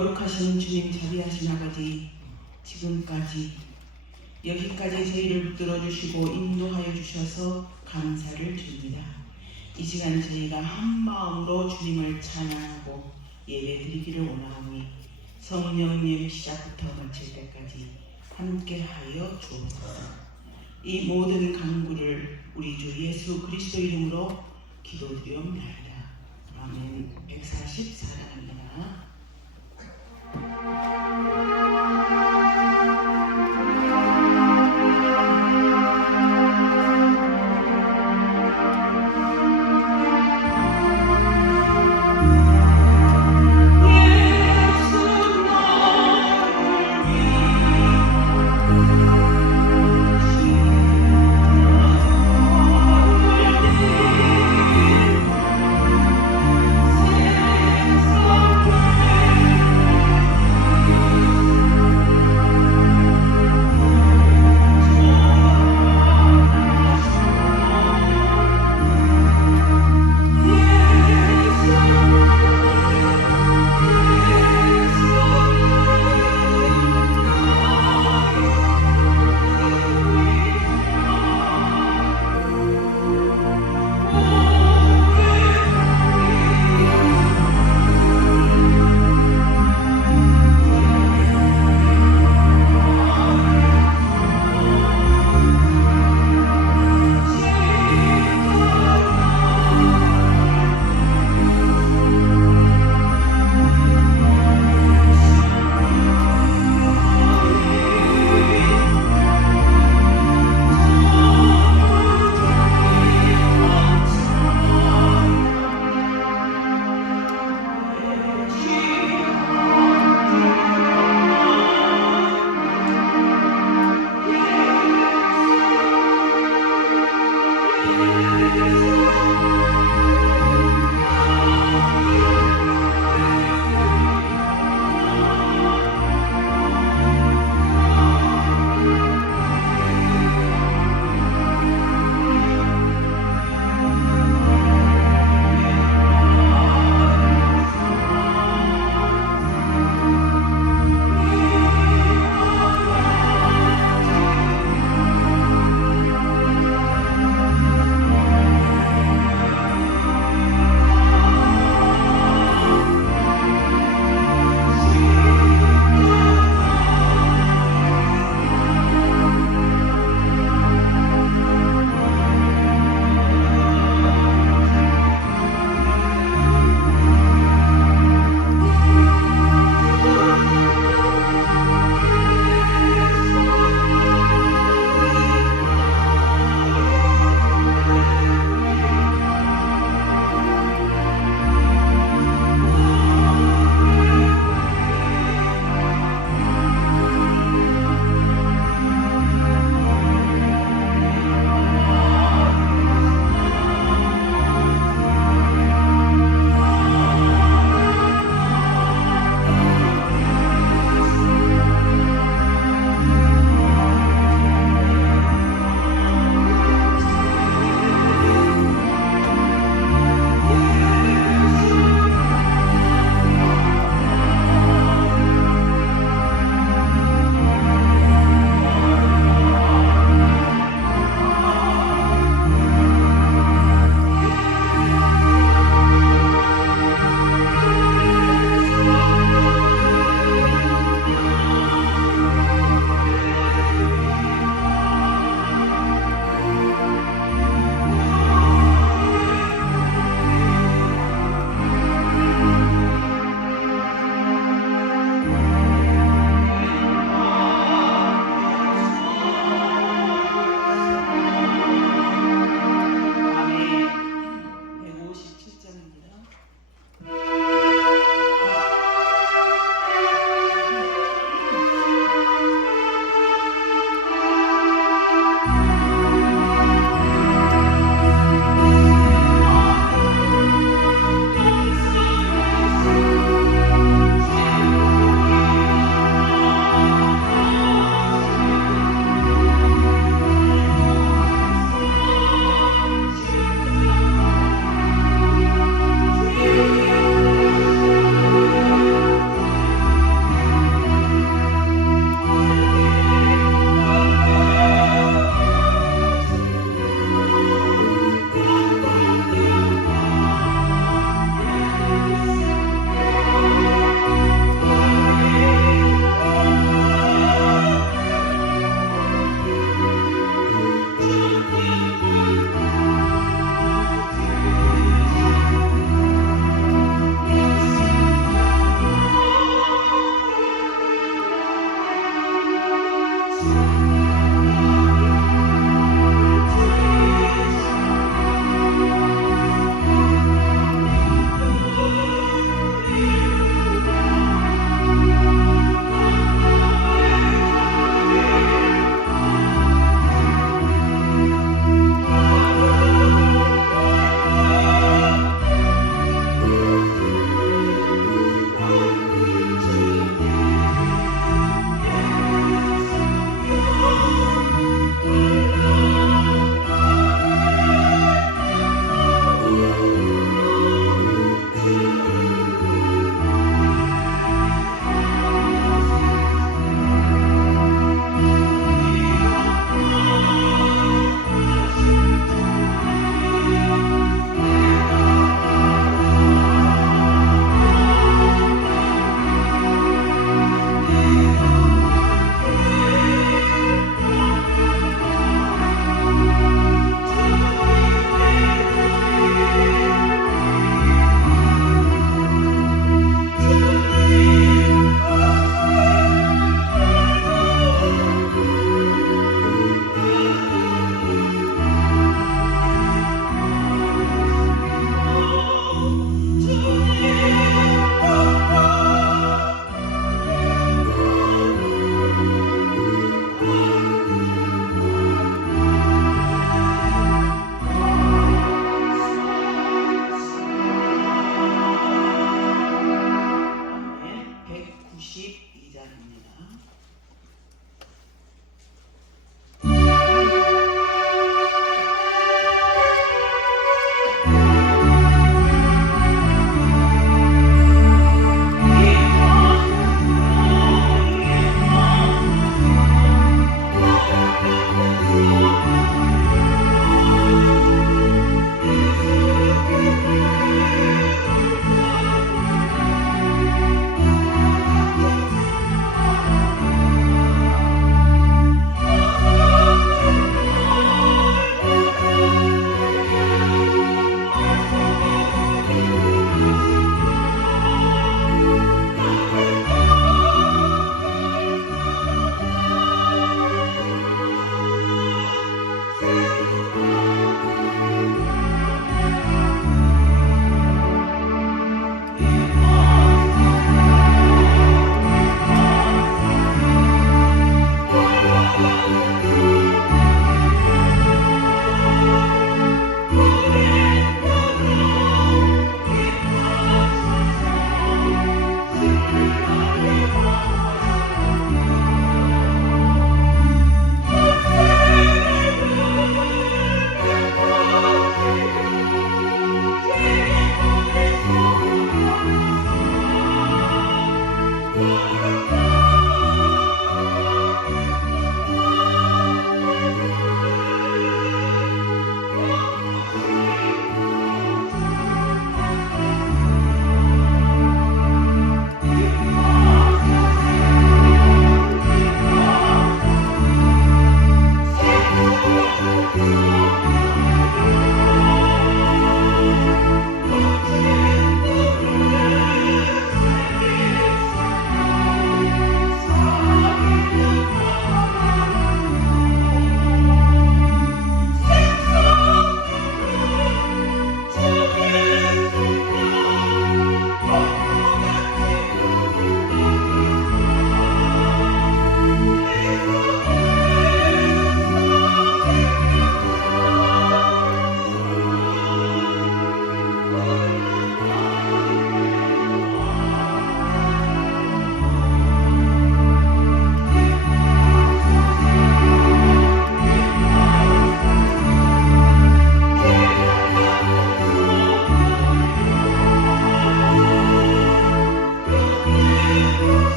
거룩하신 주님 자비하신 아버지, 지금까지 여기까지 저희를 붙들어 주시고 인도하여 주셔서 감사를 드립니다. 이 시간 저희가 한 마음으로 주님을 찬양하고 예배드리기를 원하오니 성령님 시작부터 마칠 때까지 함께하여 주옵소서. 이 모든 간구를 우리 주 예수 그리스도 이름으로 기도드리옵나이다. 아멘. 144단입니다.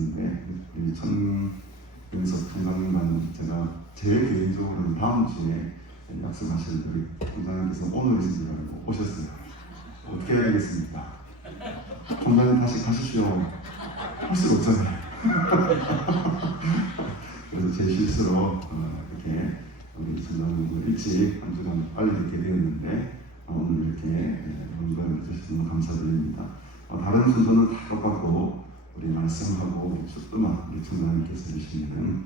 있었는데 우리 천윤석 총장님과는 제가 제일 개인적으로는 다음 주에 약속하신 우리 총장님께서 오늘 있는 줄 알고 오셨어요. 어떻게 해야 되겠습니까? 총장님 다시 가십시오. 할 수가 없잖아요. 그래서 제 실수로 이렇게 우리 총장님을 일찍 한 주간 빨리 듣게 되었는데 오늘 이렇게 연구를 해주셔서 너무 감사드립니다. 다른 순서는 다 똑같고 우리 말씀하고 우리 음악 우리 총장님께서 해주시면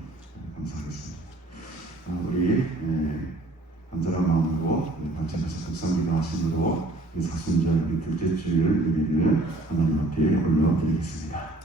감사하겠습니다. 우리 간절한 마음으로 단체에서 독상기도 하심으로 사순절 우리 둘째 주일 예배를 하나님 앞에 올려드리겠습니다.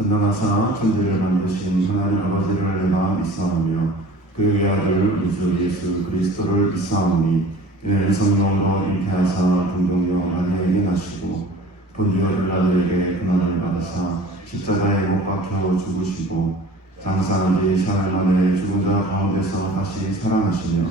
전능하사 천지를 만드신 하나님 아버지를 내가 믿사오며 그의 아들 우리 주 예수 그리스도를 믿사오니 이는 성령으로 잉태하사 동정녀 마리아에게 나시고 본디오 빌라도에게 고난을 받으사 십자가에 못 박혀 죽으시고 장사한 지 사흘 만에 죽은 자 가운데서 다시 살아나시며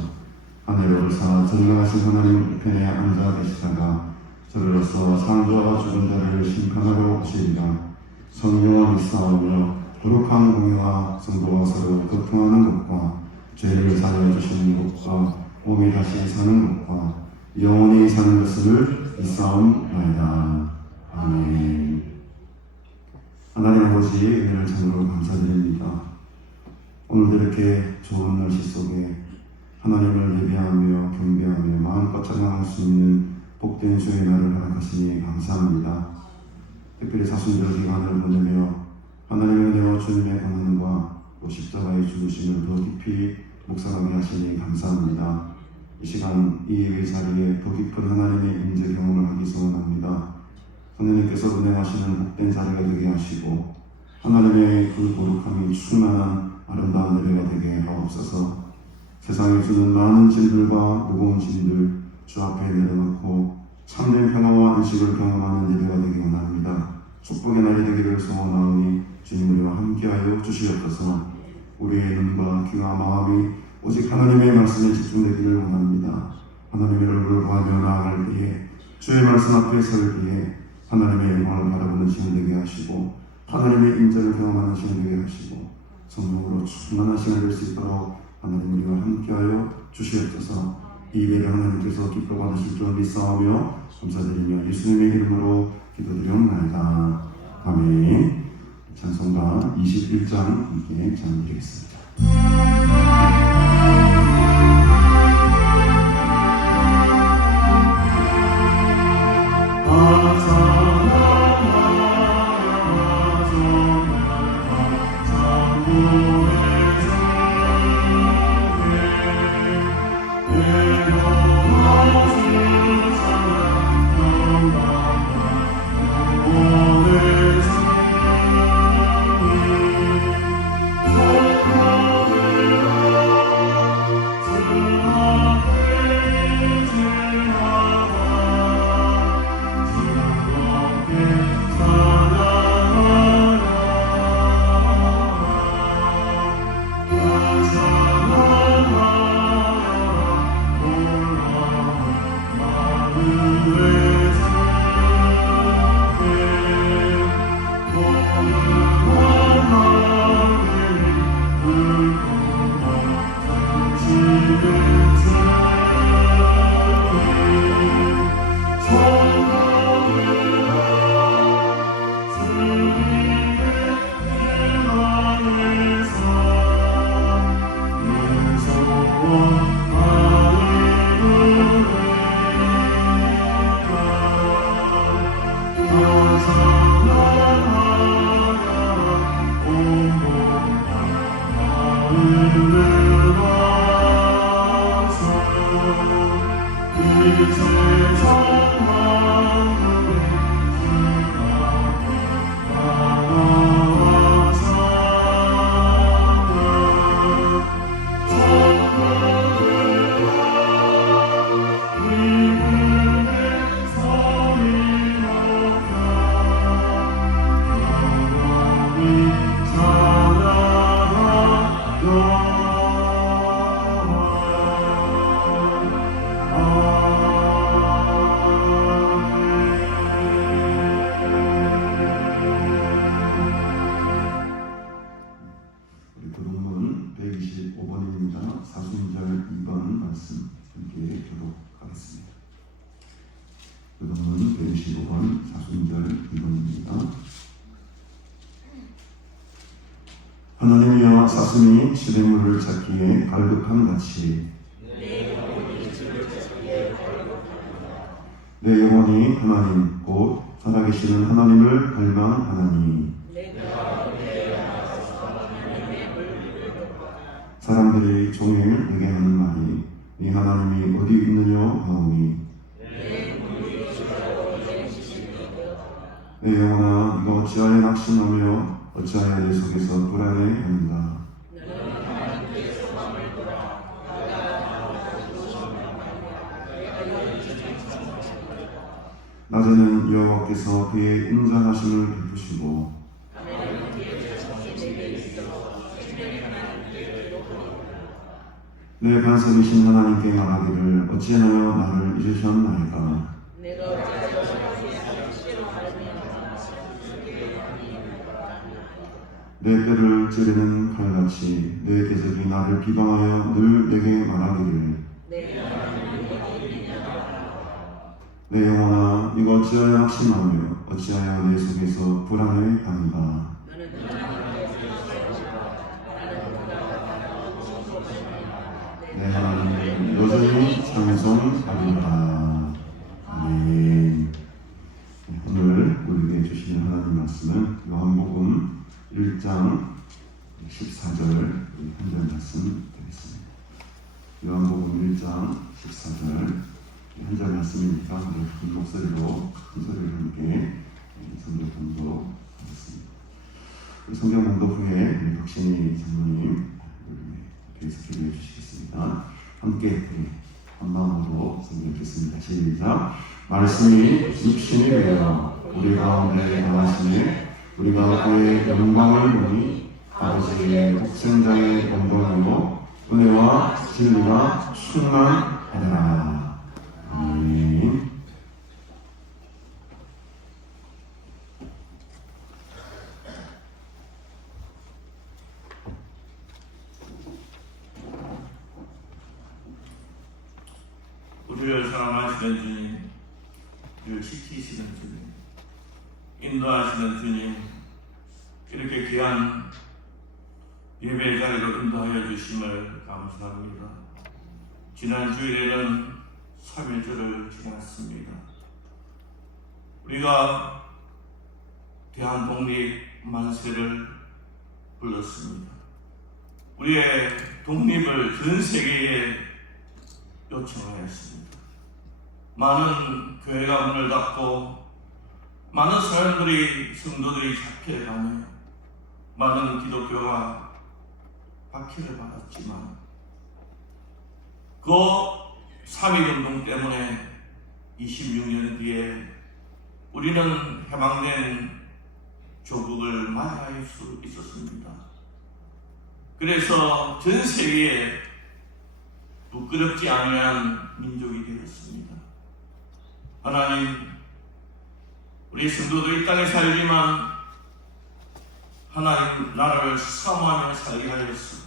하늘에 오르사 전능하신 하나님 우편에 앉아 계시다가 저리로서 사는 자와 죽은 자를 심판하러 오시리라. 성령을 믿사오며 거룩한 공의와 성도와 서로 교통하는 것과 죄를 사하여 주시는 것과 몸이 다시 사는 것과 영원히 사는 것을 믿사옵나이다. 아멘. 하나님 아버지 은혜를 참으로 감사드립니다. 오늘도 이렇게 좋은 날씨 속에 하나님을 예배하며 경배하며 마음껏 찬양할 수 있는 복된 주의 날을 허락하시니 감사합니다. 특별히 사순절 기간을 보내며 하나님의 은혜와 주님의 권한과 또 십자가의 죽으심을 더 깊이 묵상하게 하시니 감사합니다. 이 시간 이 예배 자리에 더 깊은 하나님의 임재 경험을 하기 소원합니다. 성령님께서 운행하시는 복된 자리가 되게 하시고 하나님의 그 거룩함이 충만한 아름다운 예배가 되게 하옵소서. 세상에 주는 많은 짐들과 무거운 짐들 주 앞에 내려놓고 참된 평화와 안식을 경험하는 예배가 되기 원합니다. 축복의 날이 되기를 소원하오니 주님 우리와 함께하여 주시옵소서. 우리의 눈과 귀와 마음이 오직 하나님의 말씀에 집중되기를 원합니다. 하나님의 얼굴을 보며 나아갈 때에 주의 말씀 앞에 설 때에 하나님의 영광을 바라보는 시간 되게 하시고 하나님의 인자를 경험하는 시간 되게 하시고 성령으로 충만한 시간 될 수 있도록 하나님 우리와 함께하여 주시옵소서. 이 예배를 하나님께서 기뻐 받으실 줄 믿사오며 감사드리며 예수님의 이름으로 기도드리옵나이다. 아멘. 찬송가 21장 함께 찬양드리겠습니다. 하나님이여 사슴이 시냇물을 찾기에 갈급함같이 내 영혼이 하나님 곧 살아계시는 하나님을 갈망하나니 사람들이 종일 내게 하는 말이 네 하나님이 어디 있느냐 하오니 내 영혼아 네가 어찌하여 낙심하며 어찌하여 내 속에서 불안해하는가. 낮에는 여호와께서 그의 인자하심을 베푸시고 내 반석이신 하나님께 말하기를 어찌하여 나를 잊으셨나이까. 내 뼈를 찌르는 칼같이 내 대적이 나를 비방하여 늘 내게 말하기를 내 영혼아 네가 어찌하여 낙심하며 어찌하여 내 속에서 불안해하는가. 내 하나님을 여전히 찬송하리라. 아멘. 오늘 우리에게 주시는 하나님 말씀은 요한복음 1장 14절 한절 말씀 되겠습니다. 요한복음 1장 14절 한절 말씀이니까 우리 큰 목소리로 큰 소리를 함께 성경 봉독하겠습니다. 성경 봉독 후에 우리 덕신이 장로님 계속해 주시겠습니다. 함께 한 마음으로 성경 읽겠습니다. 시작. 말씀이 육신이 되어 우리 가운데 나타나시네 우리가 그의 영광을 보니 아버지의 독생자의 영광으로 은혜와 진리가 충만하더라. 아멘. 우리를 사랑하시는 주님, 우리를 지키시는 주님, 인도하시는 주님, 이렇게 귀한 예배 자리로 인도하여 주심을 감사합니다. 지난 주일에는 3일절을 지났습니다. 우리가 대한독립 만세를 불렀습니다. 우리의 독립을 전 세계에 요청하였습니다. 많은 교회가 문을 닫고 많은 사람들이 성도들이 잡혀가며 많은 기독교가 박해를 받았지만 그 3.1운동 때문에 26년 뒤에 우리는 해방된 조국을 맞이할 수 있었습니다. 그래서 전 세계에 부끄럽지 아니한 민족이 되었습니다. 하나님, 우리 성도들이 이 땅에 살지만 하나님 나라를 사모하며 살게 하였소.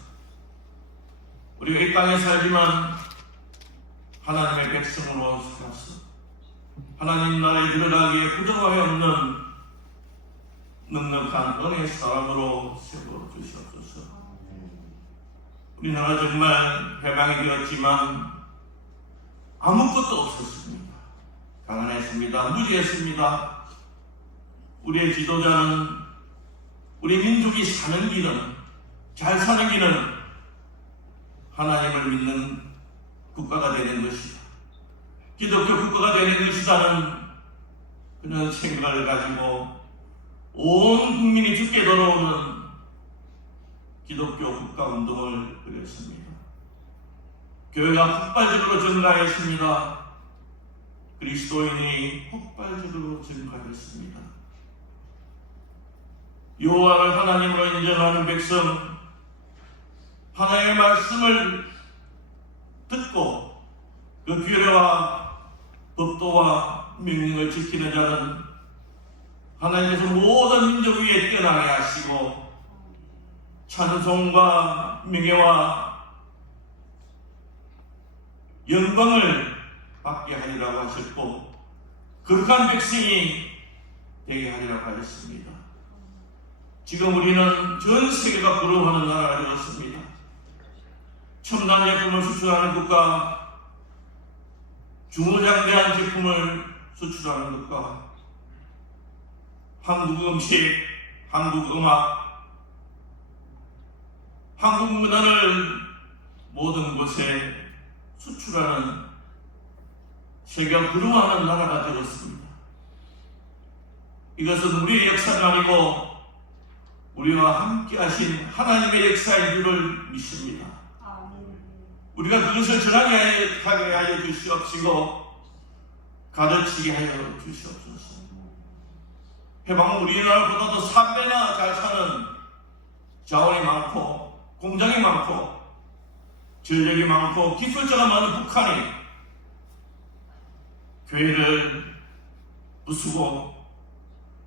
우리가 이 땅에 살지만 하나님의 백성으로 살았소. 하나님 나라에 들어가기에 부족함이 없는 넉넉한 은혜의 사람으로 세워주시옵소서. 우리나라 정말 해방이 되었지만 아무것도 없었습니다. 가난했습니다. 무지했습니다. 우리의 지도자는 우리 민족이 사는 길은, 잘 사는 길은 하나님을 믿는 국가가 되는 것이다, 기독교 국가가 되는 것이다는 그런 생각을 가지고 온 국민이 죽게 돌아오는 기독교 국가운동을 벌였습니다. 교회가 폭발적으로 증가했습니다. 그리스도인이 폭발적으로 증가했습니다. 여호와를 하나님으로 인정하는 백성, 하나님의 말씀을 듣고 그 규례와 법도와 명령을 지키는 자는 하나님께서 모든 민족 위에 뛰어나게 하시고 찬송과 명예와 영광을 받게 하리라고 하셨고 거룩한 백성이 되게 하리라고 하셨습니다. 지금 우리는 전 세계가 부러워하는 나라가 되었습니다. 첨단 제품을 수출하는 국가, 중후장대한 제품을 수출하는 국가, 한국 음식, 한국 음악, 한국 문화를 모든 곳에 수출하는 세계가 부러워하는 나라가 되었습니다. 이것은 우리의 역사가 아니고 우리와 함께 하신 하나님의 역사인 줄을 믿습니다. 우리가 그것을 전하게 하여 주시옵시고 가르치게 하여 주시옵소서. 해방은 우리나라보다도 3배나 잘 사는 자원이 많고 공장이 많고 전력이 많고 기술자가 많은 북한이 교회를 부수고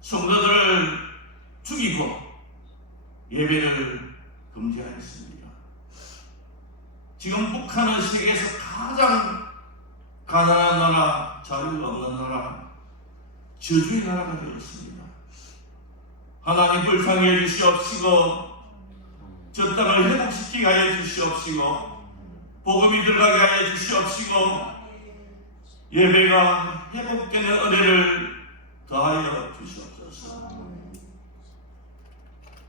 성도들을 죽이고 예배를 금지하였습니다. 지금 북한은 세계에서 가장 가난한 나라, 자유가 없는 나라, 저주의 나라가 되었습니다. 하나님 불쌍히 해주시옵시고 저 땅을 회복시키게 하여 주시옵시고 복음이 들어가게 하여 주시옵시고 예배가 회복되는 은혜를 더하여 주시옵소서.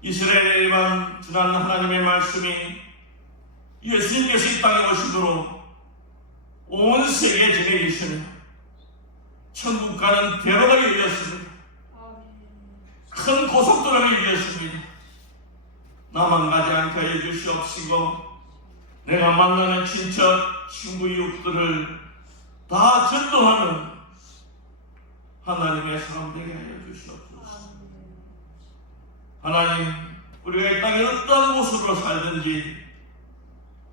이스라엘에만 전하는 하나님의 말씀이 예수님께서 이 땅에 오심으로 온 세계에 전해지시며 천국 가는 대로가 열렸습니다. 큰 고속도로가 열렸습니다. 나만 가지 않게 하여 주시옵시고 내가 만나는 친척, 친구, 이웃들을 다 전도하는 하나님의 사람 되게 하여 주시옵소서. 하나님, 우리가 이 땅에 어떤 모습으로 살든지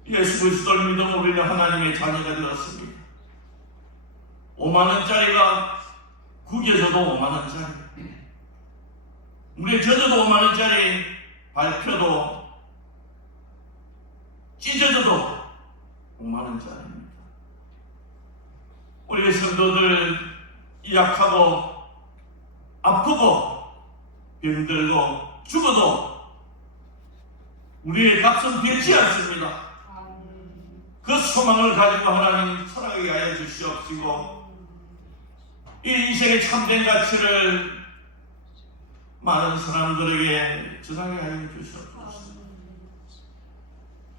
예수 그리스도를 믿어 우리는 하나님의 자녀가 되었습니다. 5만원짜리가 구겨져도 5만원짜리, 물에 젖어도 5만원짜리, 발표도 찢어져도 5만원짜리입니다. 우리 성도들 약하고 아프고 병들고 죽어도 우리의 값은 되지 않습니다. 그 소망을 가지고 하나님 살아가게 하여 주시옵시고 이 인생의 참된 가치를 많은 사람들에게 전하게 하여 주시옵소서.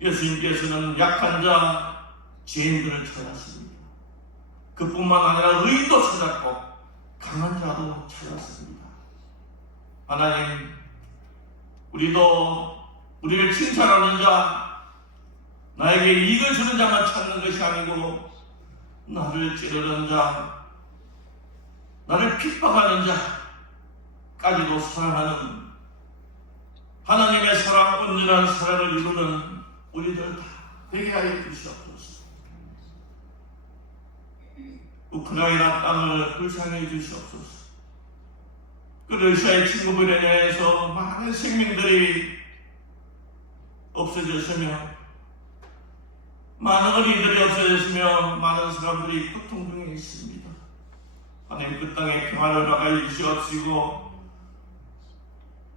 예수님께서는 약한 자, 죄인들을 찾았습니다. 그뿐만 아니라 의인도 찾았고 강한 자도 찾았습니다. 하나님, 우리도 우리를 칭찬하는 자, 나에게 이익을 주는 자만 찾는 것이 아니고 나를 찌르는 자, 나를 핍박하는 자까지도 사랑하는 하나님의 사랑, 온전한 사랑을 이루는 우리들 다 되게 하여 주시옵소서. 우크라이나 땅을 불쌍히 주시옵소서. 그 러시아의 친구분에 대해서 많은 생명들이 없어졌으며 많은 어린이들이 없어졌으며 많은 사람들이 고통 중에 있습니다. 하나님, 그 땅에 평화를 나가여 주시옵시고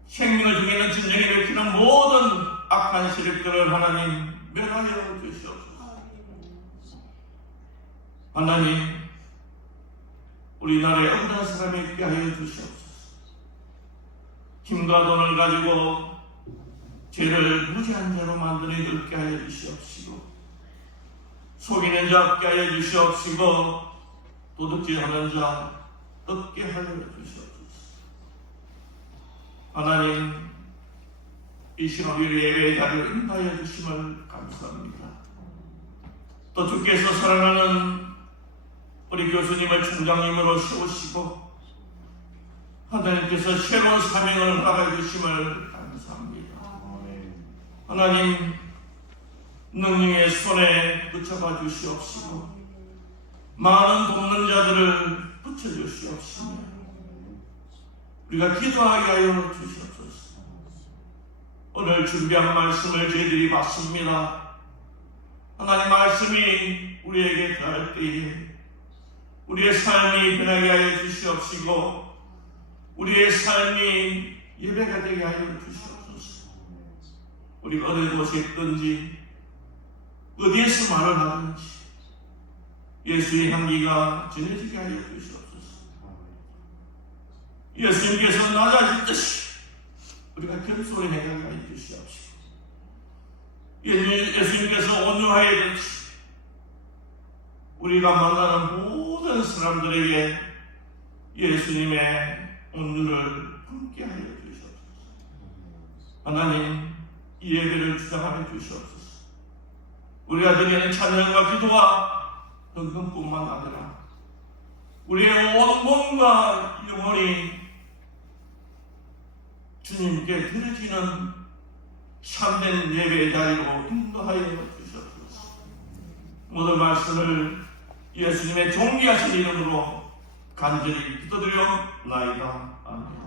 생명을 죽이는 진정이 일으키는 모든 악한 세력들을 하나님 멸하여 주시옵소서. 하나님, 우리나라에 어떤 사람이 있게 하여 주시옵소서. 힘과 돈을 가지고 죄를 무지한 자로 만드는 이들 없게 하여 주시옵시고 속이는 자 없게 하여 주시옵시고 도둑질하는 자 없게 하여 주시옵소서. 하나님, 이 시간 우리 예배의 자리를 인도하여 주심을 감사합니다. 또 주께서 사랑하는 우리 교수님을 총장님으로 세우시고 하나님께서 새로운 사명을 받아 주심을 감사합니다. 하나님, 능력의 손에 붙잡아 주시옵시고 많은 돕는 자들을 붙여주시옵시며 우리가 기도하게 하여 주시옵소서. 오늘 준비한 말씀을 저희들이 받습니다. 하나님, 말씀이 우리에게 닿을 때에 우리의 삶이 변하게 하여 주시옵시고 우리의 삶이 예배가 되게 하여 주시옵소서. 우리가 어느 곳에 있든지 어디에서 말을 하든지 예수의 향기가 전해지게 하여 주시옵소서. 예수님께서 낮아지듯이 우리가 겸손히 행하게 하여 주시옵소서. 예수님께서 온유하여듯이 우리가 만나는 모든 사람들에게 예수님의 온유를 함께 하여 주시옵소서. 하나님, 이 예배를 주장하여 주시옵소서. 우리가 드리는 찬양과 기도와 헌금뿐만 아니라 우리의 온 몸과 영혼이 주님께 드려지는 참된 예배의 자리로 인도하여 주시옵소서. 모든 말씀을 예수님의 존귀하신 이름으로 간절히 기도드리옵나이다. 아멘.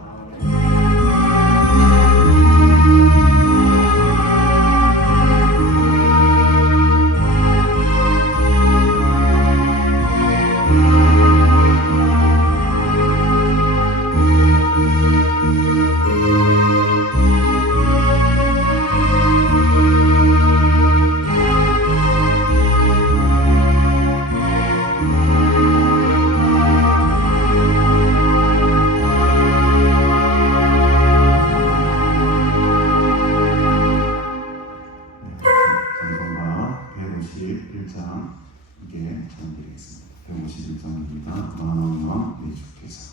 찬송가 151장 함께 전해드리겠습니다. 151장입니다. 만왕왕 내 주께서.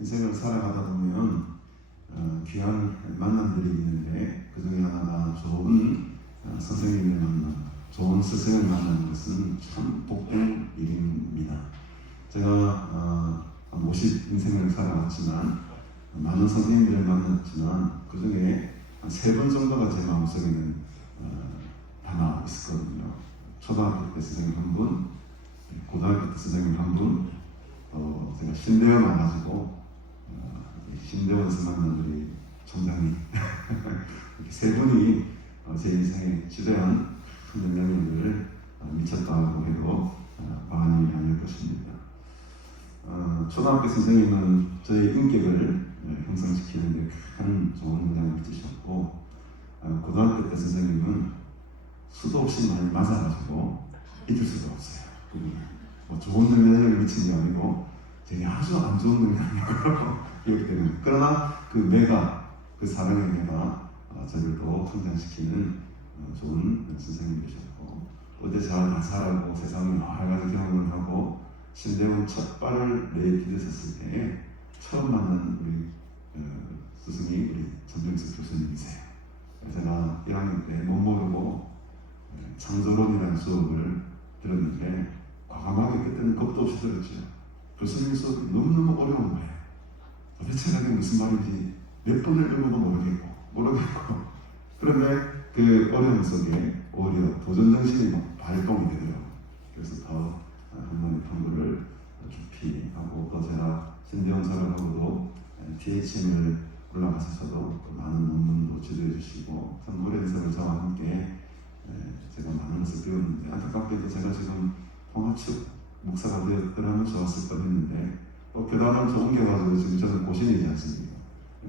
인생을 살아가다 보면 만남들이 있는데 그 중에 하나가 좋은 선생님을 만남, 좋은 스승을 만나는 것은 참 복된 일입니다. 제가 50 인생을 살아왔지만 많은 선생님들을 만났지만 그 중에 한 3분 정도가 제 마음속에는 담아 있었거든요. 초등학교 때 선생님 한 분, 고등학교 때 선생님 한 분, 제가 신대원 와가지고 신대원에서 만난 우리 총장님 이렇게 3분이 제 인생에 지대한 큰 영향력을 미쳤다고 해도 과언이 아닐 것입니다. 초등학교 선생님은 저의 인격을 형성시키는데 큰 좋은 영향을 미치셨고, 고등학교 때 선생님은 수도 없이 많이 맞아가지고 잊을 수가 없어요. 뭐 좋은 영향을 미친 게 아니고 되게 아주 안 좋은 영향력으로 기억되는. 그러나 그 매가, 그 사랑의 매가 저를 또 성장시키는 좋은 선생님이셨고, 어제 잘 살아고 세상을 여러 가지 경험을 하고 신대원 첫 발을 내디뎠을 때 처음 만난 우리 스승이 우리 전병석 교수님이세요. 제가 1학년 때 못 모르고 창조론이라는 수업을 들었는데 과감하게 그때는 겁도 없이 들었죠. 교수님 수업이 너무너무 어려운 거예요. 도대체 그게 무슨 말인지 몇 번을 읽어도 모르겠고 그런데 그 어려움 속에 오히려 도전정신이 막 발동이 되더라고요. 그래서 더 한번의 탐구를 깊이 하고, 또 제가 신대원 졸업하고도 THM을 올라가셔서도 많은 논문도 지도해 주시고 참 오랜 세월 저와 함께 제가 많은 것을 배웠는데, 안타깝게도 제가 지금 통합측 목사가 되었더라면 좋았을 뻔했는데 또 교단을 좀 옮겨가지고 지금 저는 고신이지 않습니까?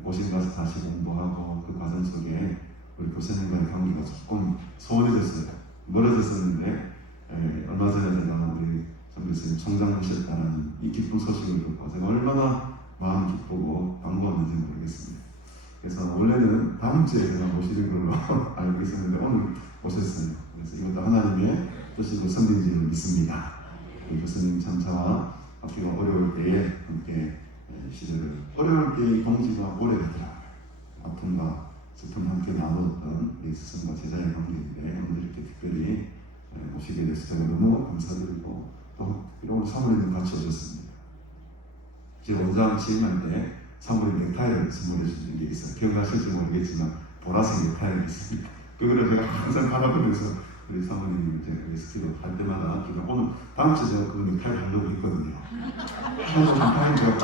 고신 가서 다시 공부하고 그 과정 속에 우리 교수님과의 관계가 조금 소원해졌어요. 멀어졌었는데 얼마 전에 제가 우리 전 교수님 총장 되셨다는 이 기쁜 소식을 듣고 제가 얼마나 마음 기쁘고 반가웠는지 모르겠습니다. 그래서 원래는 다음 주에 제가 모시는 걸로 알고 있었는데 오늘 오셨어요. 그래서 이것도 하나님의 뜻이고 선진지를 믿습니다. 우리 교수님 참 저와 앞으로 어려울 때에 함께 시절을, 어려울 때의 동지가 오래 가더라고요. 아픔과 슬픔 함께 나눴던 우리 스승과 제자의 관계인데 오늘 이렇게 특별히 오시게 돼서 제가 너무 감사드리고, 또 이런 사모님도 같이 오셨습니다. 제 원장 취임할 때 사모님 넥타이를 선물해 주신 게 있어요. 기억나실지 모르겠지만 보라색 넥타이가 있습니다. 그거를 제가 항상 바라보면서 우리 사모님이 제가 레스키로 할 때마다 오늘 다음 주에 제가 그 넥타이를 하려고 했거든요. 하고 넥타이 들었다.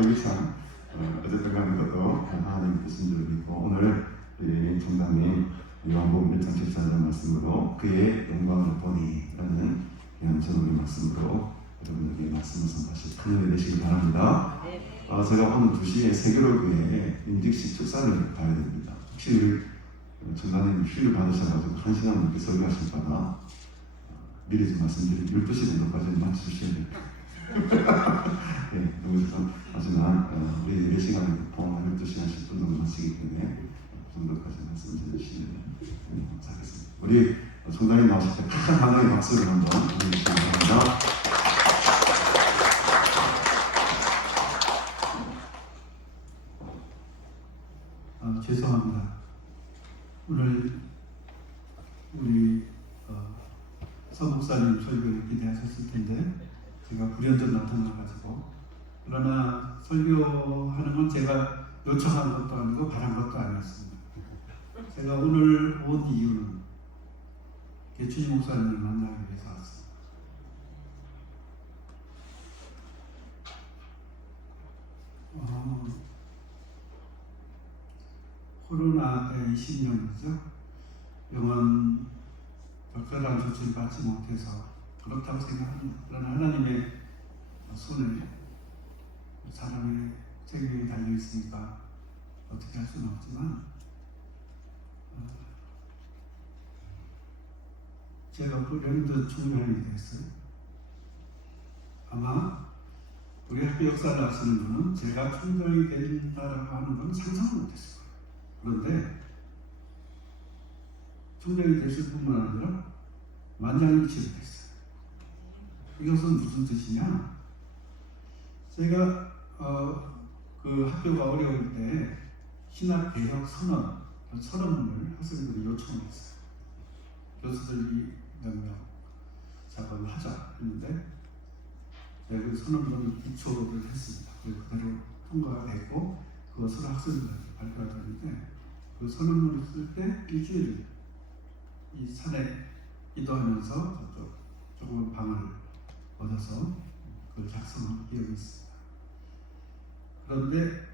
이게 참 어쨌든 간에 또 하나님 뜻인 줄 믿고, 오늘 우리 총장님 요한복음 1장 14절 말씀으로 그의 영광을 보니 라는 그냥 저녁의 말씀으로 여러분에게 말씀을 선포하실 큰 은혜 되시기 바랍니다. 제가 오늘 2시에 세계로교회 임직식 축사를 가야 됩니다. 혹시 전사님 휴일 받으셔가지고 1시간 넘게 설교하실까봐 미리 좀 말씀드리고 12시 정도까지는 마치셔야 됩니다. 네, 너무 죄송하지만 우리 4시간에 보통 12시간 10분 정도 마치기 때문에 그 정도까지 말씀해 주시면 감사하겠습니다. 우리 총장님 나오실 때 큰 하나의 박수를 한번 보내주시기 바랍니다. 죄송합니다. 오늘 우리 서 목사님 설교를 기대하셨을 텐데 제가 불현듯 나타나가지고, 그러나 설교하는 건 제가 요청한 것도 아니고 바란 것도 아니었습니다. 제가 오늘 온 이유는 개춘희 목사님을 만나기 위해서 왔습니다. 코로나가 20년이죠. 병원 적절한 조치를 받지 못해서 그렇다고 생각합니다. 그러나 하나님의 손에 사람의 생명이 달려있으니까 어떻게 할 수는 없지만, 제가 불현듯 총장이 됐어요. 아마 우리 학교 역사를 아시는 분은 제가 총장이 된다라고 하는 건 상상을 못했을 거예요. 그런데 총장이 됐을 뿐만 아니라 만장일치가 됐어요. 이것은 무슨 뜻이냐? 제가 그 학교가 어려울 때 신학 개혁 선언문을 학생들이 요청했어요. 교수들이 몇 명 작업을 하자 했는데 제가 그 선언문 기초를 했습니다. 그대로 통과가 됐고 그것을 학생들한테 발표가 됐는데 그 선언문을 쓸 때 일주일 이 산에 기도하면서 저쪽 조그만 방을 얻어서 그걸 작성한 기억이 있습니다. 그런데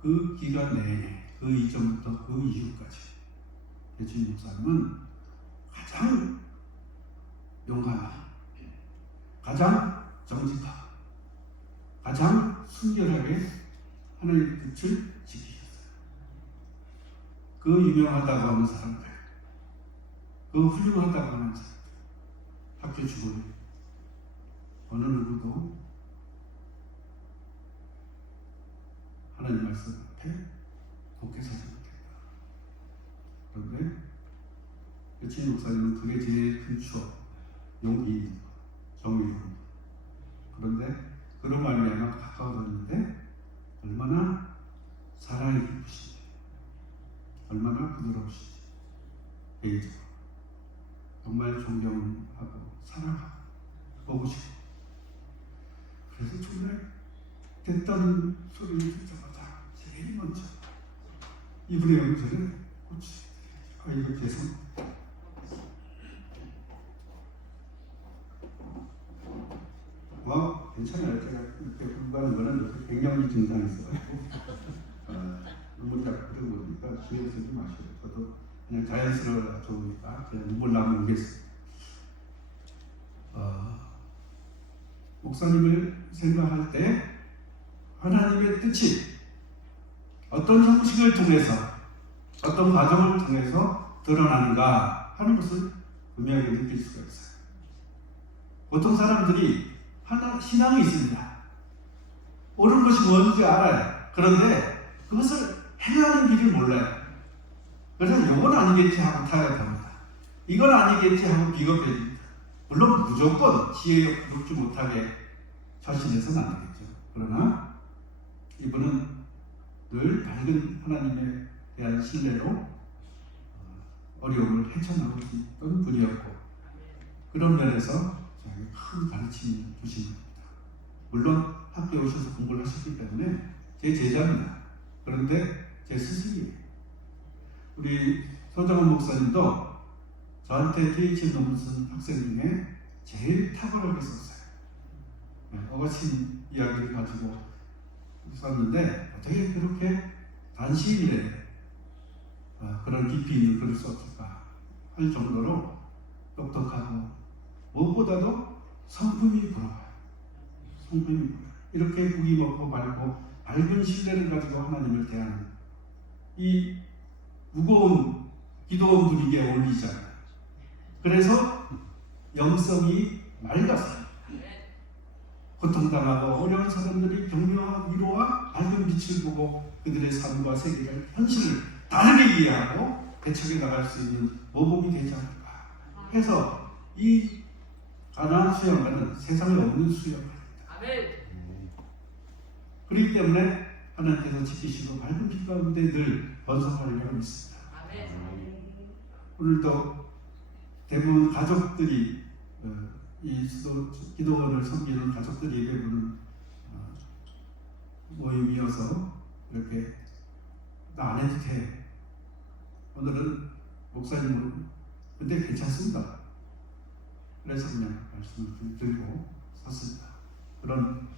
그 기간 내내 그 이전부터 그 이후까지 배추임 목사님은 가장 용감하고 가장 정직하고 가장 순결하게 하나님의 뜻을 지키셨어요. 그 유명하다고 하는 사람들, 그 훌륭하다고 하는 사람들, 학교 주변에 어느 누구도 하나님 말씀 앞에 굳게 서지 못했다. 그런데 배추임 목사님은 그게 제일 큰 추억, 용기, 정의로움. 그런데 그런 말미암아 가까워졌는데 얼마나 사랑이 깊으신지, 얼마나 부드러우신지 개인적으로 정말 존경하고 사랑하고 보고 싶고, 그래서 정말 됐다는 소리를 듣자마자 제일 먼저 이분의 영전에 꽂히 이거 죄송 괜찮아요. 제가 이렇게 공부하는 거는 이렇게 갱년기 증상이 있어가지고 눈물이 자꾸 흐르니까 신경 쓰지 마시고 저도 그냥 자연스러워 좋으니까 그냥 눈물 나면 오겠습니다. 목사님을 생각할 때 하나님의 뜻이 어떤 형식을 통해서 어떤 과정을 통해서 드러나는가 하는 것을 분명하게 느낄 수가 있어요. 보통 사람들이 신앙이 있습니다. 옳은 것이 뭔지 알아요. 그런데 그것을 행하는 길을 몰라요. 그래서 이건 아니겠지 하고 타협합니다. 이건 아니겠지 하고 비겁해집니다. 물론 무조건 지혜에 부럽지 못하게 절신해서는 안 되겠죠. 그러나 이분은 늘 밝은 하나님에 대한 신뢰로 어려움을 헤쳐나올 수 있던 분이었고, 그런 면에서 저에게 큰 가르침을 주신 겁니다. 물론 학교에 오셔서 공부를 하셨기 때문에 제 제자입니다. 그런데 제 스승이에요. 우리 서정원 목사님도 저한테 DH 논문 쓴 학생 중에 제일 탁월하게 썼어요. 어거친 이야기를 가지고 썼는데 어떻게 그렇게 단시일 내에 그런 깊이 있는 글을 썼을까 할 정도로 똑똑하고 무엇보다도 성품이 부러워요. 성품이 부러워요. 이렇게 국이 먹고 맑고 밝은 신뢰를 가지고 하나님을 대하는 이 무거운 기도원 분위기에 어울리잖아요. 그래서 영성이 맑아서 고통당하고 어려운 사람들이 격려와 위로와 밝은 빛을 보고 그들의 삶과 세계를 현실을 다르게 이해하고 대척해 나갈 수 있는 모범이 되지 않을까 해서 이 가나안 수양관은 세상에 없는 수양관입니다. 그렇기 때문에 하나님께서 지키시고 밝은 빛 가운데 늘 번성하리라고 믿습니다. 오늘도 대부분 가족들이 이 기도원을 섬기는 가족들이 대부분 모임이어서 이렇게 나 안 해도 돼. 오늘은 목사님은 근데 괜찮습니다. 그래서 그냥 말씀을 드리고 섰습니다. 그런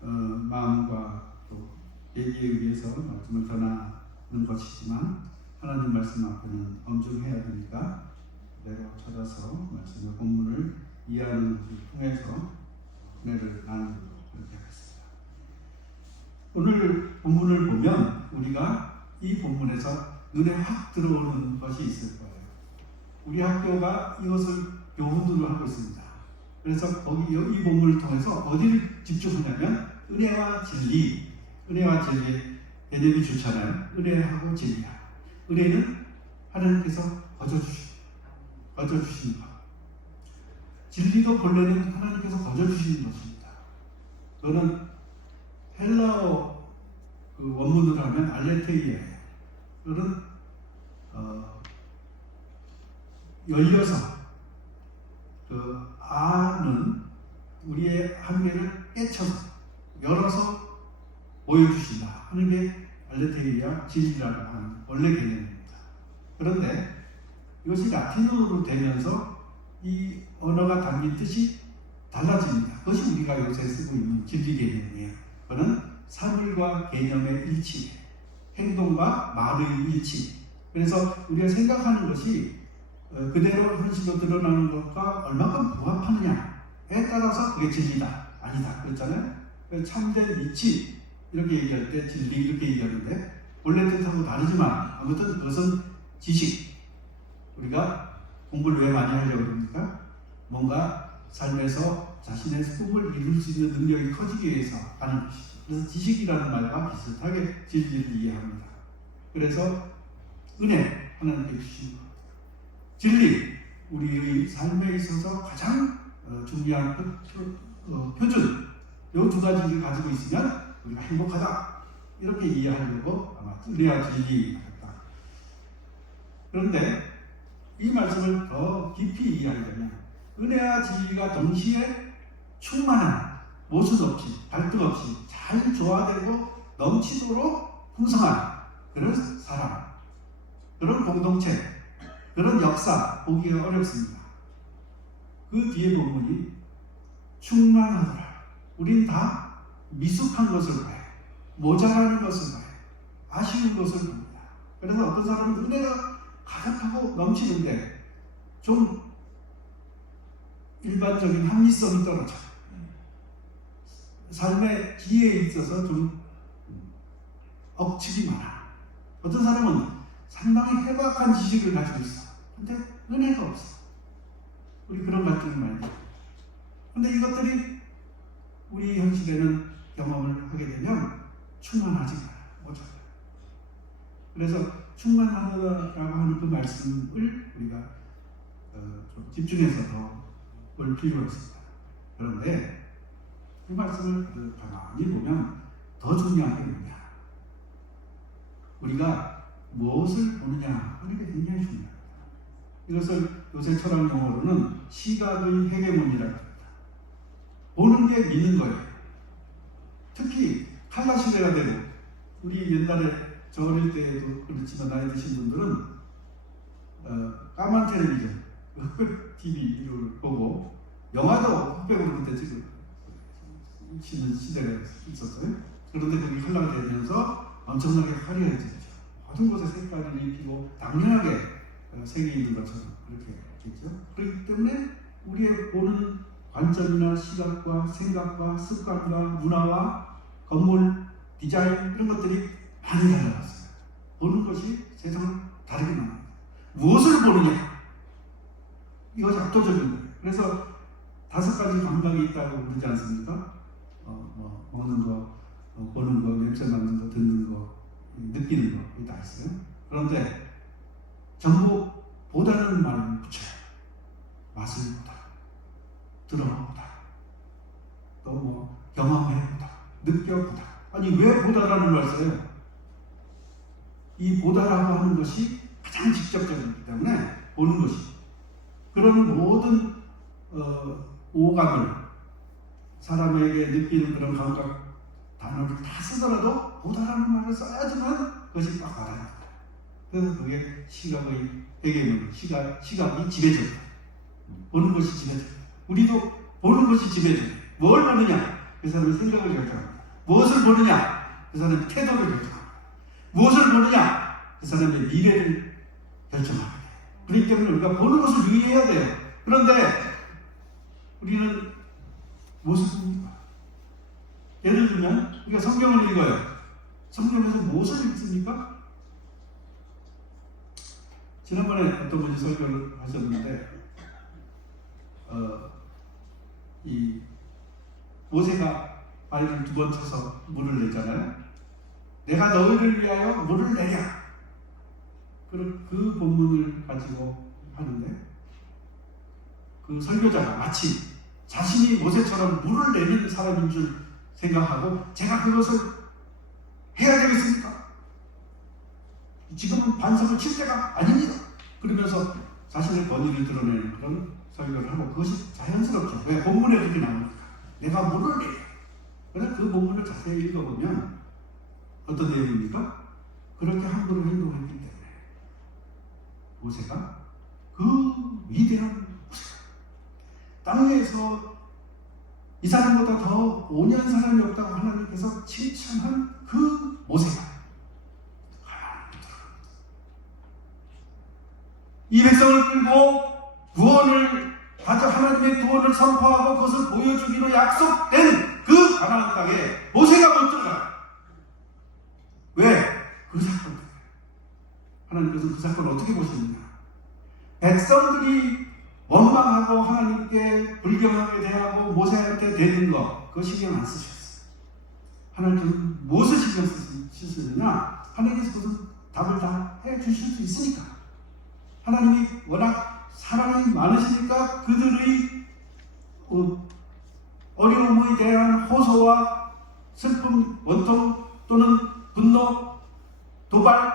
마음과 또 얘기에 의해서 말씀을 전하는 것이지만 하나님 말씀 앞에는 엄중해야 되니까 내가 찾아서 말씀의 본문을 이해하는 것을 통해서 은혜를 나누도록 그렇게 하겠습니다. 오늘 본문을 보면 우리가 이 본문에서 눈에 확 들어오는 것이 있을 거예요. 우리 학교가 이것을 교훈으로 하고 있습니다. 그래서 거기 이 본문을 통해서 어디를 집중하냐면 은혜와 진리, 은혜와 진리 개념이 좋잖아요. 은혜하고 진리야. 은혜는 하나님께서 거저주시는 것. 진리도 본래는 하나님께서 거저주시는 것입니다. 그거는 헬라어 그 원문으로 하면 알레테이아예요. 그런 열려서 그 아는 우리의 한계를 깨쳐서 열어서 보여주신다 하는 게 알레테이아 진리라고 하는 원래 개념입니다. 그런데 이것이 라틴어로 되면서 이 언어가 담긴 뜻이 달라집니다. 그것이 우리가 요새 쓰고 있는 진리 개념이에요. 그거는 사물과 개념의 일치, 행동과 말의 일치. 그래서 우리가 생각하는 것이 그대로 현실로 드러나는 것과 얼마큼 부합하느냐에 따라서 그게 진리다, 아니다 그랬잖아요. 참된 이치 이렇게 얘기할 때 진리 이렇게 얘기하는데 원래 뜻하고 다르지만 아무튼 그것은 지식. 우리가 공부를 왜 많이 하려고 합니까? 뭔가 삶에서 자신의 꿈을 이룰 수 있는 능력이 커지기 위해서 하는 것이죠. 그래서 지식이라는 말과 비슷하게 진리를 이해합니다. 그래서 은혜, 하나님께 주신 것. 진리, 우리의 삶에 있어서 가장 중요한 표준, 이 두 가지를 가지고 있으면 우리가 행복하다 이렇게 이해하려고 아마 은혜와 진리였다. 그런데 이 말씀을 더 깊이 이해하려면 은혜와 진리가 동시에 충만한, 모순 없이, 갈등 없이 잘 조화되고 넘치도록 풍성한 그런 사람, 그런 공동체, 그런 역사 보기가 어렵습니다. 그 뒤에 본문이 충만하더라. 우린 다 미숙한 것을 봐요. 모자라는 것을 봐요. 아쉬운 것을 봅니다. 그래서 어떤 사람은 은혜가 가득하고 넘치는데 좀 일반적인 합리성이 떨어져. 삶의 기회에 있어서 좀 억측이 많아. 어떤 사람은 상당히 해박한 지식을 가지고 있어. 근데 은혜가 없어. 우리 그런 갈등이 많이 있어. 근데 이것들이 우리 현실에는 경험을 하게 되면 충만하지 않아. 모자라. 그래서 충만하다라고 하는 그 말씀을 우리가 좀 집중해서 더 볼 필요가 있습니다. 그런데 그 말씀을 가만히 보면 더 중요한 게 뭐냐? 우리가 무엇을 보느냐 하는 게 굉장히 중요합니다. 이것을 요새 철학 용어로는 시각의 헤게몬이라고 합니다. 보는 게 믿는 거예요. 특히 칼라 시대가 되고 우리 옛날에 저 어릴 때에도 그렇지만 나이 드신 분들은 까만 텔레비전, 흑백 TV를 보고 영화도 흑백으로 그때 찍은 시대가 있었어요. 그런데 그게 칼라가 되면서 엄청나게 화려해졌죠. 모든 곳에 색깔을 입히고 당연하게 색이 있는 것처럼 그렇게 했겠죠. 그렇기 때문에 우리의 보는 관점이나 시각과 생각과 습관과 문화와 건물, 디자인 이런 것들이 많이 달라졌어요. 보는 것이 세상을 다르게 만듭니다. 무엇을 보느냐? 이것이 압도적인 거예요. 그래서 5가지 감각이 있다고 그러지 않습니까? 먹는 거, 보는 거, 냄새 맡는 거, 듣는 거, 느끼는 거, 이게 다 있어요. 그런데 전부 보다는 말을 붙여요. 맛을 보다, 들어보다, 또 경험해보다, 느껴보다. 아니 왜 보다라는 말 써요? 이 보다라고 하는 것이 가장 직접적이기 때문에 보는 것이 그런 모든 오감을 사람에게 느끼는 그런 감각 단어를 다 쓰더라도 보다라는 말을 써야지만 그것이 딱 알아요. 그래서 그게 시각의 배경은 시각이 지배적이다. 보는 것이 지배적이다. 우리도 보는 것이 지배적이다. 뭘 보느냐? 그 사람의 생각을 결정합니다. 무엇을 보느냐? 그 사람의 태도를 결정합니다. 무엇을 보느냐? 그 사람의 미래를 결정합니다. 그렇기 때문에 우리가 보는 것을 유의해야 돼요. 그런데 우리는 무엇을 봅니까? 예를 들면 우리가 성경을 읽어요. 성경에서 무엇을 읽습니까? 지난번에 어떤 분이 설교를 하셨는데 이 모세가 바위를 2번 쳐서 물을 내잖아요. 내가 너희를 위하여 물을 내랴. 그 본문을 가지고 하는데 그 설교자가 마치 자신이 모세처럼 물을 내리는 사람인 줄 생각하고 제가 그것을 해야 되겠습니까? 지금은 반성을 칠 때가 아닙니다. 그러면서 자신의 권위를 드러내는 그런 설교를 하고 그것이 자연스럽죠. 왜? 본문에 그렇게 나오니까. 내가 모르네. 그래서 그 본문을 자세히 읽어보면 어떤 내용입니까? 그렇게 함부로 행동했기 때문에 모세가 그 위대한 모세가 땅에서 이 사람보다 더 온유한 사람이 없다고 하나님께서 칭찬한 그 모세가 이 백성을 끌고 구원을 가져 하나님의 구원을 선포하고 그것을 보여주기로 약속된 그 가나안 땅에 모세가 못 들어가. 왜? 그 사건 때문에. 하나님께서 그 사건을 어떻게 보셨느냐? 백성들이 원망하고 하나님께 불경하게 대하고 모세한테 대는 거 그거 신경 안 쓰셨어요. 하나님께서는 무엇을 신경 쓰시느냐? 하나님께서 그것은 답을 다 해주실 수 있으니까. 하나님이 워낙 사랑이 많으시니까 그들의 어려움에 대한 호소와 슬픔, 원통 또는 분노, 도발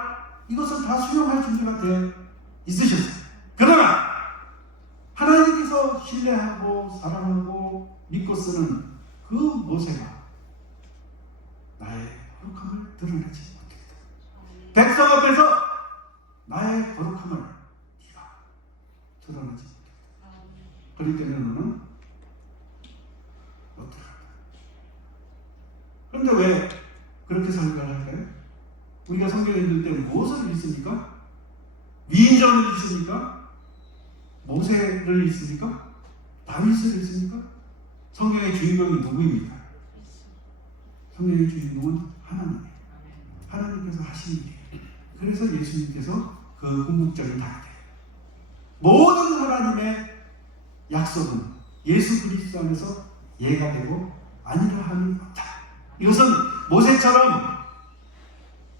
이것을 다 수용할 준비가 되어 있으셨어요. 그러나 하나님께서 신뢰하고 사랑하고 믿고 쓰는 그 모세가 나의 거룩함을 드러내지 못했다. 백성 앞에서 나의 거룩함을 네가 드러내지 못했다. 그렇기 때문에 너는 못 들어간다. 그런데 왜 그렇게 설교를 할까요? 우리가 성경에 읽을 때 무엇을 읽습니까? 위인전을 읽습니까? 모세를 읽습니까? 다윗을 읽습니까? 성경의 주인공이 누구입니까? 성경의 주인공은 하나님이에요. 하나님께서 하신 일이에요. 그래서 예수님께서 그 궁극적인 답이에요. 모든 하나님의 약속은 예수 그리스도 안에서 예가 되고 아니라 함이 없다. 이것은 모세처럼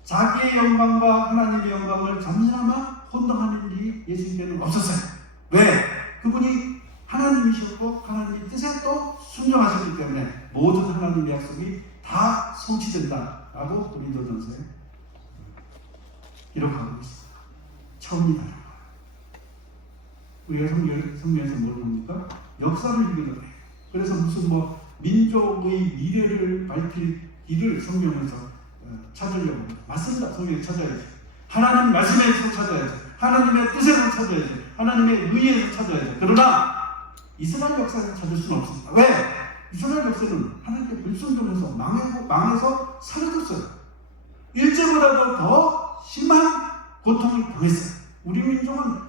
자기의 영광과 하나님의 영광을 잠시나마 혼동하는 일이 예수님께는 없었어요. 왜? 그분이 하나님이셨고 하나님의 뜻에 또 순종하셨기 때문에 모든 하나님의 약속이 다 성취된다라고 고린도전서에 기록하고 있습니다. 처음이다. 우리가 성경에서 뭘 봅니까? 역사를 읽는 거예요. 그래서 무슨 민족의 미래를 밝힐 길을 성경에서 찾으려고 합니다. 맞습니다. 성경에 찾아야죠. 하나님 말씀에서 찾아야죠. 하나님의 뜻에서 찾아야죠. 하나님의 의에서 찾아야죠. 그러나 이스라엘 역사에서 찾을 수는 없습니다. 왜? 이스라엘 역사는 하나님께 불순종해서 망해서 사라졌어요. 일제보다도 더 심한 고통을 당했어요. 우리 민족은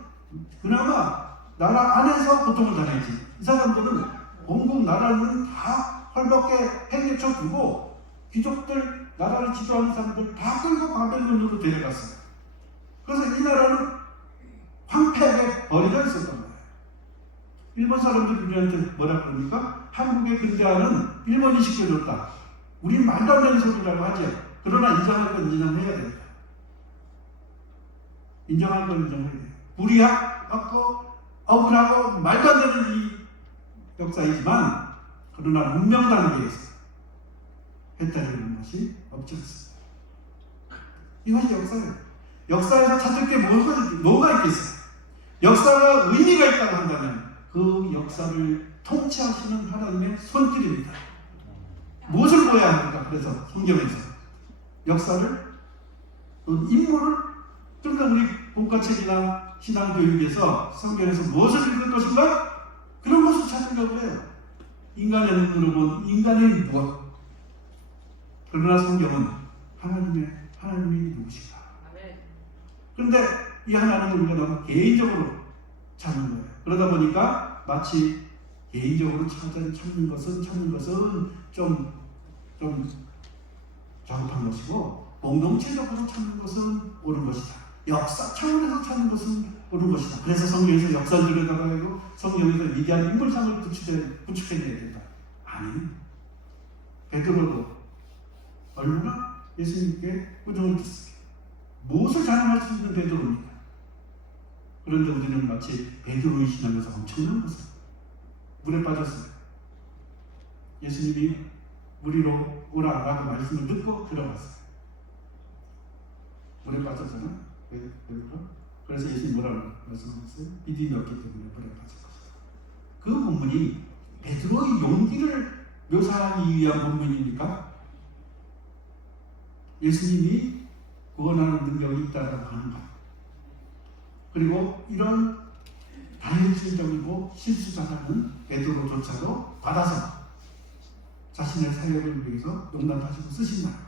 그나마 나라 안에서 고통을 당했지. 이 사람들은 온국 나라는 다 헐벗게 행내쳐 두고 귀족들, 나라를 지도하는 사람들 다 끌고 바벨론으로 데려갔어요. 그래서 이 나라는 황폐하게 버려져 있었던 거예요. 일본 사람들이 우리한테 뭐라 그럽니까? 한국의 근대화는 일본이 시켜줬다. 우리 말도 안 되는 소리라고 하죠. 그러나 인정할 건 인정해야 됩니다. 인정할 건 인정해야 돼요. 불의하고 억울하고 말도 안 되는 이 역사이지만 그러나 문명 단계에서 해탈하는 것이 없지 않습니다. 이것이 역사예요. 역사에서 찾을 게 뭐가 있겠어요? 역사가 의미가 있다고 한다면 그 역사를 통치하시는 하나님의 손길입니다. 무엇을 보여야 합니까? 그래서 성경에서 역사를 인물을 그러니까 우리 본과책이나 신앙교육에서 성경에서 무엇을 읽을 것인가? 그런 것을 찾으려고 해요. 인간의 눈으로 본 인간의 무엇. 그러나 성경은 하나님이 누구신가? 그런데 이 하나님을 우리가 너무 개인적으로 찾는 거예요. 그러다 보니까 마치 개인적으로 찾는 것은 좀 잘못한 것이고 공동체적으로 찾는 것은 옳은 것이다. 역사 차원에서 찾는 것은 옳은 것이다. 그래서 성경에서 역사를 들여다보고 성경에서 위대한 인물상을 구축해내야 된다. 아니, 베드로도 얼마나 예수님께 꾸중을 듣습니다. 무엇을 자랑할 수 있는 베드로입니까? 그런데 우리는 마치 베드로의 신앙에서 엄청난 것을 물에 빠졌어요. 예수님이 우리로 오라라고 말씀을 듣고 들어갔어요. 물에 빠졌잖아. 왜 그럴까? 그래서 예수님 뭐라고 말씀하셨어요? 믿음이 없기 때문에 물에 빠질 것이다. 그 본문이 베드로의 용기를 묘사하기 위한 본문입니까? 예수님이 구원하는 능력이 있다라고 하는 것. 그리고 이런 다혈질적이고 실수자라는 베드로조차도 받아서 자신의 사역을 위해서 용납하시고 쓰신다.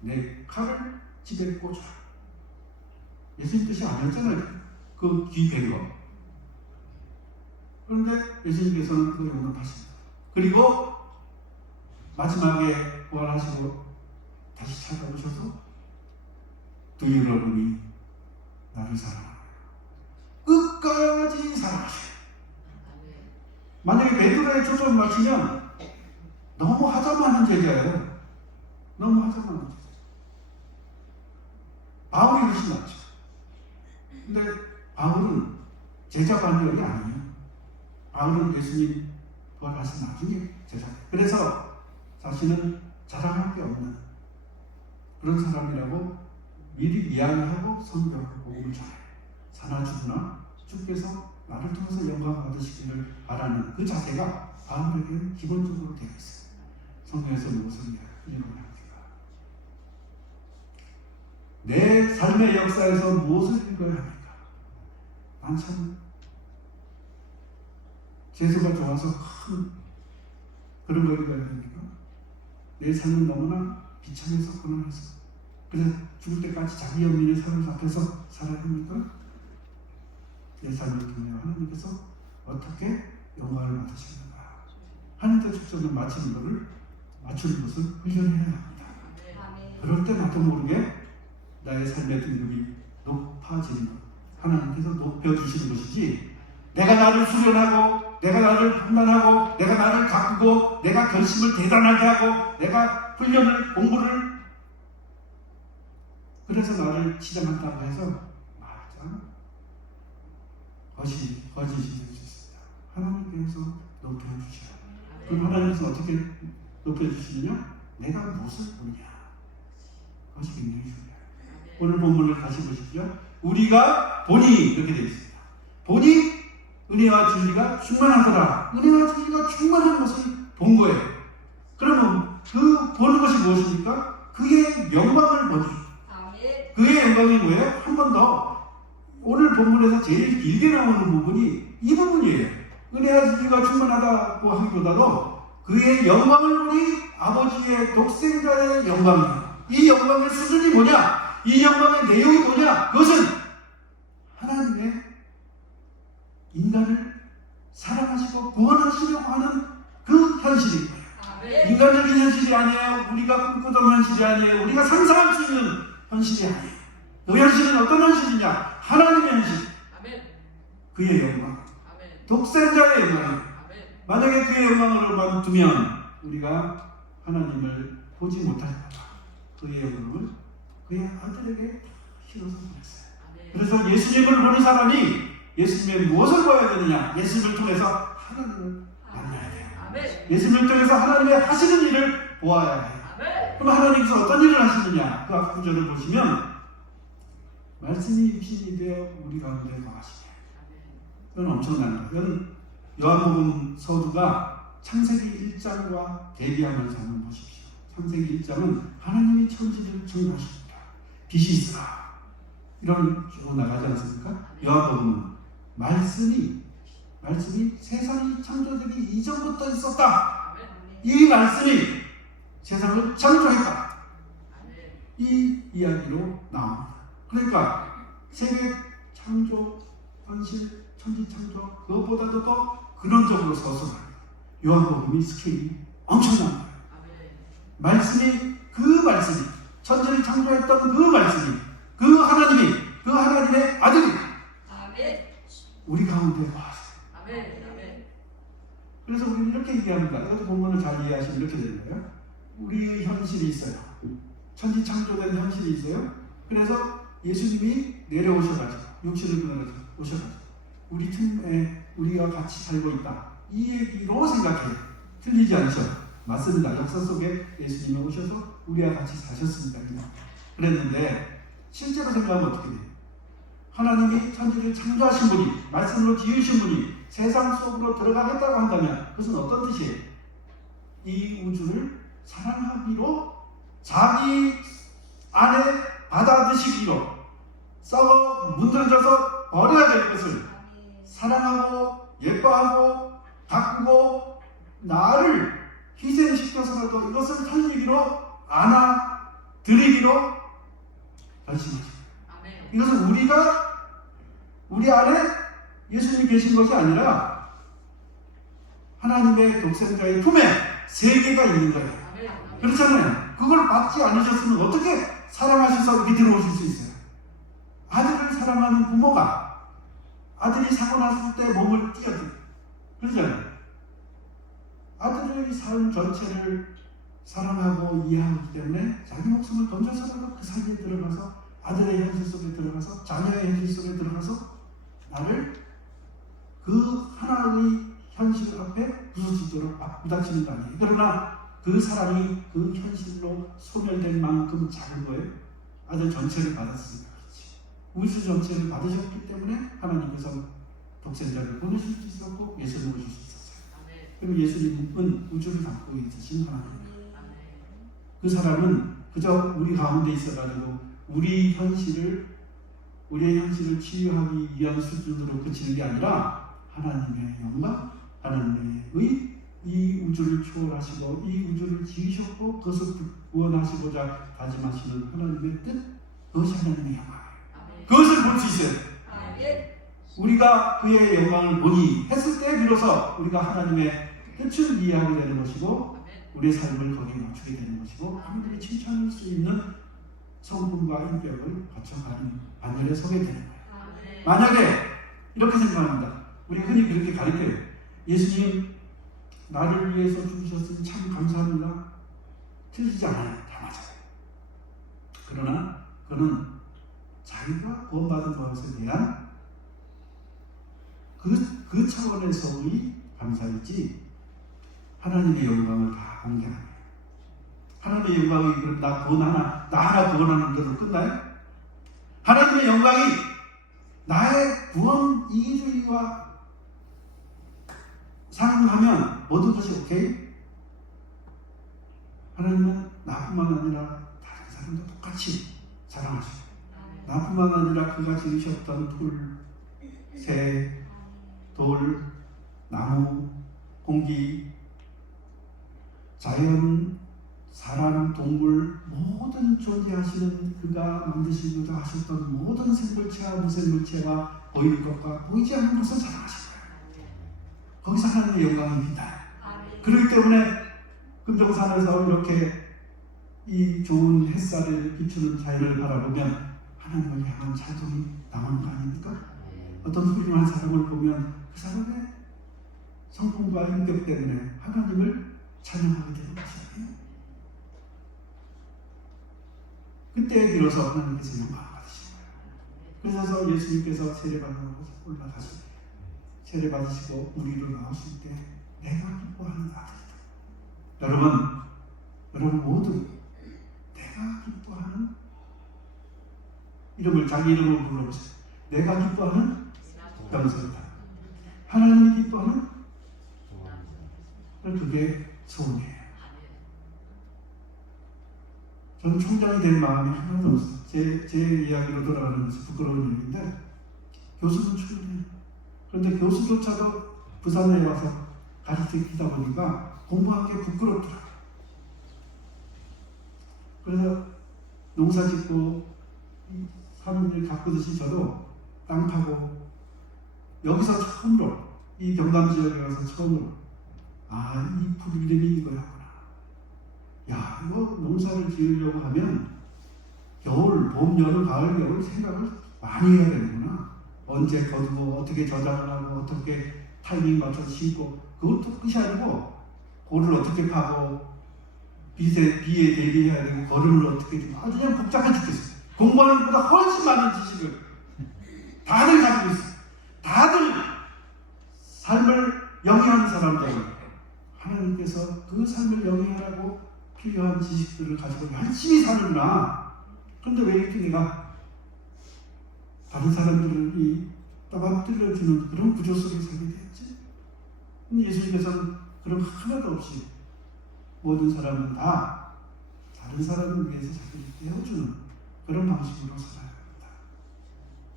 내 칼을 집에 꽂아라. 예수님 뜻이 아니었잖아요. 그 기회인 거. 그런데 예수님께서는 그걸 용납하십니다. 그리고 마지막에 부활하시고 다시 찾아오셔서 두 여러분이 나를 사랑하라. 끝까지 사랑하세요. 만약에 베드로의 초점을 맞추면 너무 하자마는 제자예요. 너무 하자마는 제자. 바울이 훨씬 낫죠. 근데 바울은 제자 반열이 아니에요. 바울은 예수님 부활하신 나중에 제자. 그래서 자신은 자랑할 게 없는 그런 사람이라고 미리 이야기하고 성경을 복음을 전해요. 사나 죽으나 주께서 나를 통해서 영광 받으시기를 바라는 그 자세가 바울에게는 기본적으로 되어 있어요. 성경에서 무엇을 이야기합니까? 내 삶의 역사에서 무엇을 읽어야 합니까? 난 참 재수가 좋아서 큰 그런 걸 읽어야 됩니까? 내 삶은 너무나 비참해서 고난해서 그래서 죽을 때까지 자기 연민의 삶을 앞에서 살아야 합니까? 내 삶을 통해 하나님께서 어떻게 영광을 받으시는가 하나님께 초점을 맞추는 것을 훈련해야 합니다. 그럴 때 나도 모르게 나의 삶의 등급이 높아지는 것, 하나님께서 높여주시는 것이지 내가 나를 수련하고 내가 나를 판단하고 내가 나를 가꾸고 내가 결심을 대단하게 하고 내가 훈련을 공부를 그래서 나를 치장한다고 해서 맞아 거짓이 될 수 있습니다. 하나님께서 높여주셔요. 그럼 하나님께서 어떻게 높여주시느냐? 내가 무엇을 보냐? 그것이 굉장히 중요해요. 오늘 본문을 다시 보십시오. 우리가 보니 이렇게 되어 있습니다. 보니 은혜와 진리가 충만하더라. 은혜와 진리가 충만한 것을 본 거예요. 그러면 그 보는 것이 무엇입니까? 그의 영광을 보니. 그의 영광이 뭐예요? 한 번 더 오늘 본문에서 제일 길게 나오는 부분이 이 부분이에요. 은혜와 진리가 충만하다고 하기보다도 그의 영광을 보니 아버지의 독생자의 영광이에요. 이 영광의 수준이 뭐냐? 이 영광의 내용이 뭐냐? 그것은 하나님의 인간을 사랑하시고 구원하시려고 하는 그 현실인 거예요. 인간적인 현실이 아니에요. 우리가 꿈꾸던 현실이 아니에요. 우리가 상상할 수 있는 현실이 아니에요. 그 현실은 어떤 현실이냐? 하나님의 현실. 그의 영광. 독생자의 영광. 만약에 그의 영광으로만 두면 우리가 하나님을 보지 못할까 봐 그의 영광을 그의 아들에게 실어서 보냈어요. 그래서 예수님을 보는 사람이 예수님의 무엇을 봐야 되느냐? 예수님을 통해서 하나님을 만나야 돼요. 예수님을 통해서 하나님의 하시는 일을 보아야 해요. 그럼 하나님께서 어떤 일을 하시느냐? 그 앞 구절을 보시면 말씀이 육신이 되어 우리 가운데 거하시네. 이건 엄청난 거예요. 이건 요한복음 서두가 창세기 1장과 대비하면서 한번 보십시오. 창세기 1장은 하나님이 천지를 창조하십니다. 빛이 있으라. 이런 쭉 나가지 않습니까? 요한복음은 말씀이 세상이 창조되기 이전부터 있었다. 이 말씀이 세상을 창조했다. 이 이야기로 나옵니다. 그러니까 세계 창조, 현실, 천지 창조 그것보다도 더 근원적으로 서술합니다. 요한복음이 스케일이 엄청난 거예요. 말씀이 천지를 창조했던 그 말씀이 그 하나님의 아들이 우리 가운데 와서 그래서 우리는 이렇게 얘기합니다. 이것도 본문을 잘 이해하시면 이렇게 되는 거예요. 우리의 현실이 있어요. 천지 창조된 현실이 있어요. 그래서 예수님이 내려오셔가지고 육신을 끊어가지고 오셔가지고 우리 틈에 우리가 같이 살고 있다. 이 얘기로 생각해요. 틀리지 않죠? 맞습니다. 역사 속에 예수님이 오셔서 우리와 같이 사셨습니다. 그랬는데 실제로 생각하면 어떻게 돼요? 하나님이 천지를 창조하신 분이, 말씀으로 지으신 분이 세상 속으로 들어가겠다고 한다면 그것은 어떤 뜻이에요? 이 우주를 사랑하기로, 자기 안에 받아드시기로, 썩어 문드러져서 버려야 될 것을 사랑하고 예뻐하고 가꾸고 나를 희생시켜서라도 이것을 살리기로, 안아드리기로 결심하십니다. 이것은 우리 안에 예수님이 계신 것이 아니라 하나님의 독생자의 품에 세계가 있는 거예요. 그렇잖아요. 그걸 받지 않으셨으면 어떻게 사랑하셔서 이렇게 들어오실 수 있어요? 아들을 사랑하는 부모가 아들이 사고 났을 때 몸을 띄어드려. 그러잖아요. 아들의 삶 전체를 사랑하고 이해하기 때문에 자기 목숨을 던져서라도 그 사이에 들어가서, 아들의 현실 속에 들어가서, 자녀의 현실 속에 들어가서 나를 그 하나의 현실 앞에 부서지도록 부닥치는 거 아니에요. 그러나 그 사랑이 그 현실로 소멸된 만큼 작은 거예요. 아들 전체를 받았으니까 그렇지. 우주 전체를 받으셨기 때문에 하나님께서 독생자를 보내실 수 있었고 예수님을 오실 수 있었어요. 그럼 예수님은 우주를 담고 있으신 하나님이에요. 그 사람은 그저 우리 가운데 있어가지고 우리의 현실을 치유하기 위한 수준으로 그치는 게 아니라 하나님의 영광, 하나님의 이 우주를 초월하시고 이 우주를 지으셨고 그것을 구원하시고자 다짐하시는 하나님의 뜻, 그것이 하나님의 영광이에요. 그것을 볼 수 있어요. 우리가 그의 영광을 보니 했을 때 비로소 우리가 하나님의 뜻을 이해하게 되는 것이고 우리의 삶을 거기에 맞추게 되는 것이고 하나님이 칭찬할 수 있는 성품과 인격을 거쳐가는 반열에 서게 되는 거예요. 만약에 이렇게 생각합니다. 우리 흔히 그렇게 가르쳐요. 예수님 나를 위해서 죽으셨으니 참 감사합니다. 틀리지 않아요. 다 맞아요. 그러나 그는 자기가 구원받은 것에 대한 그 차원에서의 감사이지 하나님의 영광을 다 공개하는 거예요. 하나님의 영광이 그럼 나 하나 구원하는 데로 끝나요? 하나님의 영광이 나의 구원 이기주의와 상응하면 모든 것이 오케이? 하나님은 나뿐만 아니라 다른 사람도 똑같이 사랑하시고 나뿐만 아니라 그가 지으셨던 풀, 새, 돌, 나무, 공기, 자연, 사람, 동물 모든 존재하시는 그가 만드시고자 하셨던 모든 생물체와 무생물체와 보일 것과 보이지 않는 것을 사랑하신 거예요. 거기서 하나님의 영광이 빛나요. 그렇기 때문에 금정산에서 이렇게 이 좋은 햇살을 비추는 자연을 바라보면 하나님을 향한 찬송이 나오는 거 아닙니까? 어떤 훌륭한 사람을 보면 그 사람의 성품과 인격 때문에 하나님을 찬양하게 되는 것이에요. 그때 비로소 하나님께서 영광을 받으신 거예요. 그래서 예수님께서 세례받으러 올라가시고 세례받으시고 우리로 나오실 때 내가 기뻐하는 아들이다. 여러분 모두 내가 기뻐하는 이름을 자기 이름으로 불러보세요. 내가 기뻐하는 병사이다. 하나님이 기뻐하는 그게 소원이에요. 저는 총장이 될 마음이 하나도 없어요. 제 이야기로 돌아가는 것이 부끄러운 일인데 교수는 출근해요. 그런데 교수조차도 부산에 와서 가르치다 보니까 공부한 게 부끄럽더라고요. 그래서 농사 짓고 사람들이 가꾸듯이 저도 땅 파고 여기서 처음으로 이 경남 지역에 가서 처음으로 이 풀 이름이 이거였구나. 야, 이거 농사를 지으려고 하면 겨울, 봄, 여름, 가을, 겨울 생각을 많이 해야 되는구나. 언제 거두고 어떻게 저장을 하고 어떻게 타이밍 맞춰서 심고 그것도 끝이 아니고 골을 어떻게 파고 비에 대비해야 되고 걸음을 어떻게 주고 아주 그냥 복잡해 죽겠어요. 공부하는 것보다 훨씬 많은 지식을 다들 가지고 있어요. 다들 삶을 영위하는 사람들 하나님께서 그 삶을 영위하라고 필요한 지식들을 가지고 열심히 사는구나. 그런데 왜 이렇게 내가 다른 사람들이 떠받들어주는 그런 구조 속에 살게 되었지. 근데 예수님께서는 그런 거 하나도 없이 모든 사람은 다 다른 사람을 위해서 자기를 떼어주는 그런 방식으로 살아야 합니다.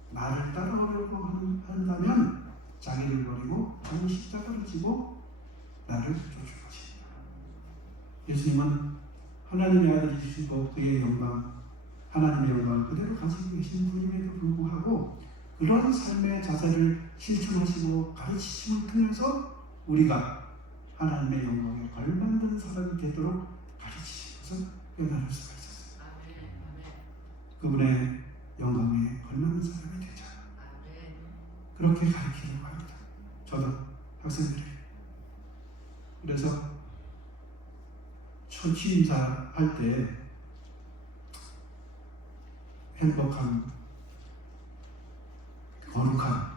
나를 따라오려고 한다면 자기를 버리고 자기 십자가를 지고 나를 쫓을 것입니다. 예수님은 하나님의 아들이시고 그의 영광, 하나님의 영광을 그대로 가지고 계신 분임에도 불구하고 그런 삶의 자세를 실천하시고 가르치심을 통해서 우리가 하나님의 영광에 걸맞는 사람이 되도록 가르치신 것을 깨달을 수가 있었어요. 그분의 영광에 걸맞는 사람이 되자. 그렇게 가르치려고 합니다. 저도 학생들에게. 그래서 첫 취임사 할 때 행복한, 거룩한,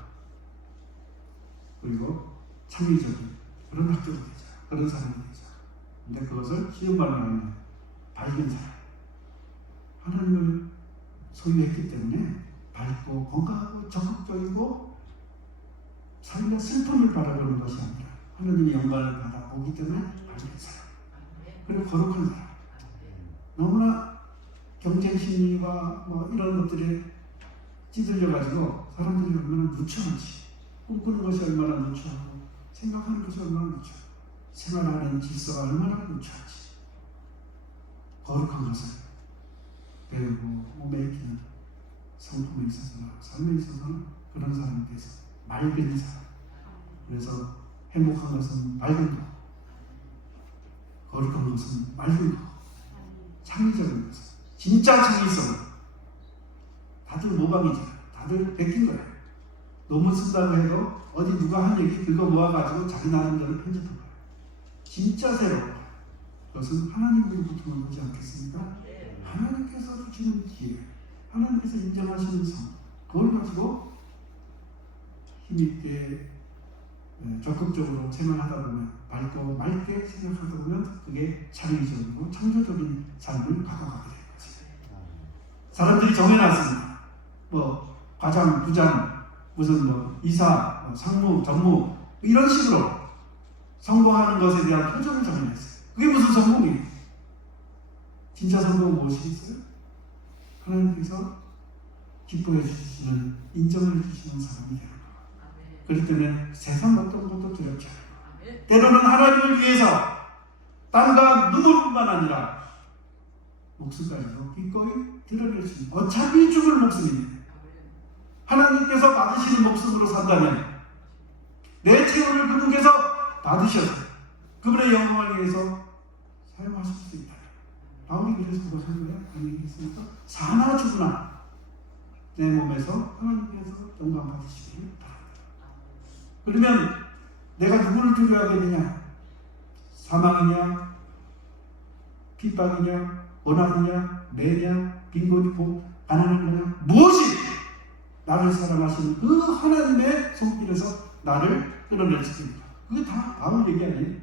그리고 창의적인 그런 학교가 되자. 그런 사람이 되자. 근데 그것을 쉬운 말로 하면 밝은 사람. 하나님을 소유했기 때문에 밝고 건강하고 적극적이고 삶의 슬픔을 바라보는 것이 아니라 하나님의 영광을 받아보기 때문에 밝은 사람. 그리고 거룩한 사람. 너무나 경쟁 심리와 뭐 이런 것들에 찌들려가지고 사람들이 얼마나 누추한지, 꿈꾸는 것이 얼마나 누추하고 생각하는 것이 얼마나 누추하고 생활하는 질서가 얼마나 누추한지 거룩한 것을 배우고 몸에 익히는 성품에 있어서나 삶에 있어서는 그런 사람이 돼서 맑은 사람. 그래서 행복한 것은 맑은 거, 거룩한 것은 맑은 거, 창의적인 것은 진짜 창의성. 다들 모방이잖아. 다들 베낀 거야. 논문 쓴다고 해도 어디 누가 한 얘기 그거 모아가지고 자기 나름대로 편집한 거야. 진짜 새로운 거야. 그것은 하나님으로부터 오지 않겠습니까? 하나님께서 주시는 기회, 하나님께서 인정하시는 성, 그걸 가지고 힘있게 적극적으로 생활하다 보면, 밝고 맑게 생각하다 보면 그게 창의적이고 창조적인 삶을 가져가게 되는 거지. 사람들이 정해놨습니다. 뭐 과장, 부장, 무슨 뭐 이사, 뭐 상무, 전무 이런 식으로 성공하는 것에 대한 표정을 정해놨어요. 그게 무슨 성공이에요? 진짜 성공은 무엇이겠어요? 하나님께서 기뻐해 주시는, 인정을 해주시는 사람이 되는 거예요. 그렇기 때문에 세상 어떤 것도 두렵지 않아요. 때로는 하나님을 위해서 땀과 눈물뿐만 아니라 목숨까지도 기꺼이 드러낼 수 있는, 어차피 죽을 목숨입니다. 하나님께서 받으시는 목숨으로 산다면 내 체온을 그분께서 받으셔서 그분의 영광을 위해서 사용하실 수 있다. 바울이 그래서 그것을 왜 아니겠습니까? 사나 죽으나 내 몸에서 하나님께서 영광 받으시기를 바랍니다. 그러면 내가 누구를 두려워하겠느냐? 사망이냐? 핍박이냐? 고난이냐? 매냐? 빈곤이고 가난한 거냐? 무엇이 나를 사랑하시는 그 하나님의 손길에서 나를 끌어낼 수 있습니까? 그게 다 바울 얘기 아니에요?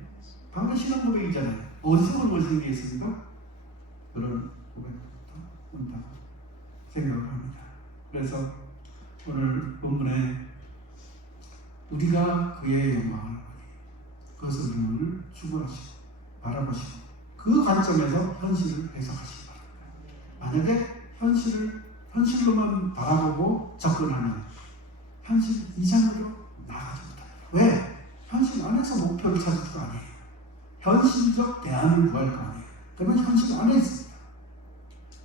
바울의 신앙 고백이잖아요. 어디서 그런 것을 얘기했습니까? 그런 고백부터 온다고 생각을 합니다. 그래서 오늘 본문에 우리가 그의 영광을 그것을 눈을 추구하시고 바라보시고 그 관점에서 현실을 해석하시기 바랍니다. 만약에 현실로만 바라보고 접근하면 현실 이상으로 나가지 못합니다. 왜? 현실 안에서 목표를 찾을 거 아니에요. 현실적 대안을 구할 거 아니에요. 그러면 현실 안에 있습니다.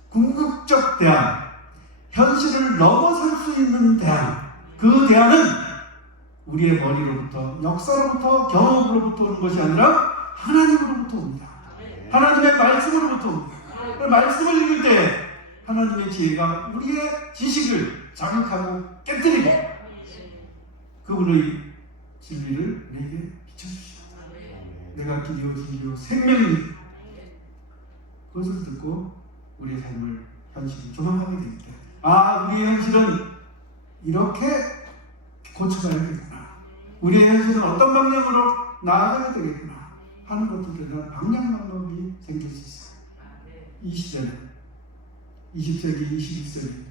궁극적 대안, 현실을 넘어설 수 있는 대안, 그 대안은 우리의 머리로부터, 역사로부터, 경험으로부터 오는 것이 아니라 하나님으로부터 옵니다. 하나님의 말씀으로부터 옵니다. 그 말씀을 읽을 때 하나님의 지혜가 우리의 지식을 자극하고 깨뜨리고 그분의 진리를 내게 비춰주시오. 내가 길이요 진리요 생명이니 그것을 듣고 우리의 삶을 현실을 조망하게 될 때, 아, 우리의 현실은 이렇게 고쳐가야겠구나. 우리의 현실은 어떤 방향으로 나아가야 되겠구나 하는 것들에 대한 방향 방법이 생길 수 있어요. 이 시대는 20세기, 21세기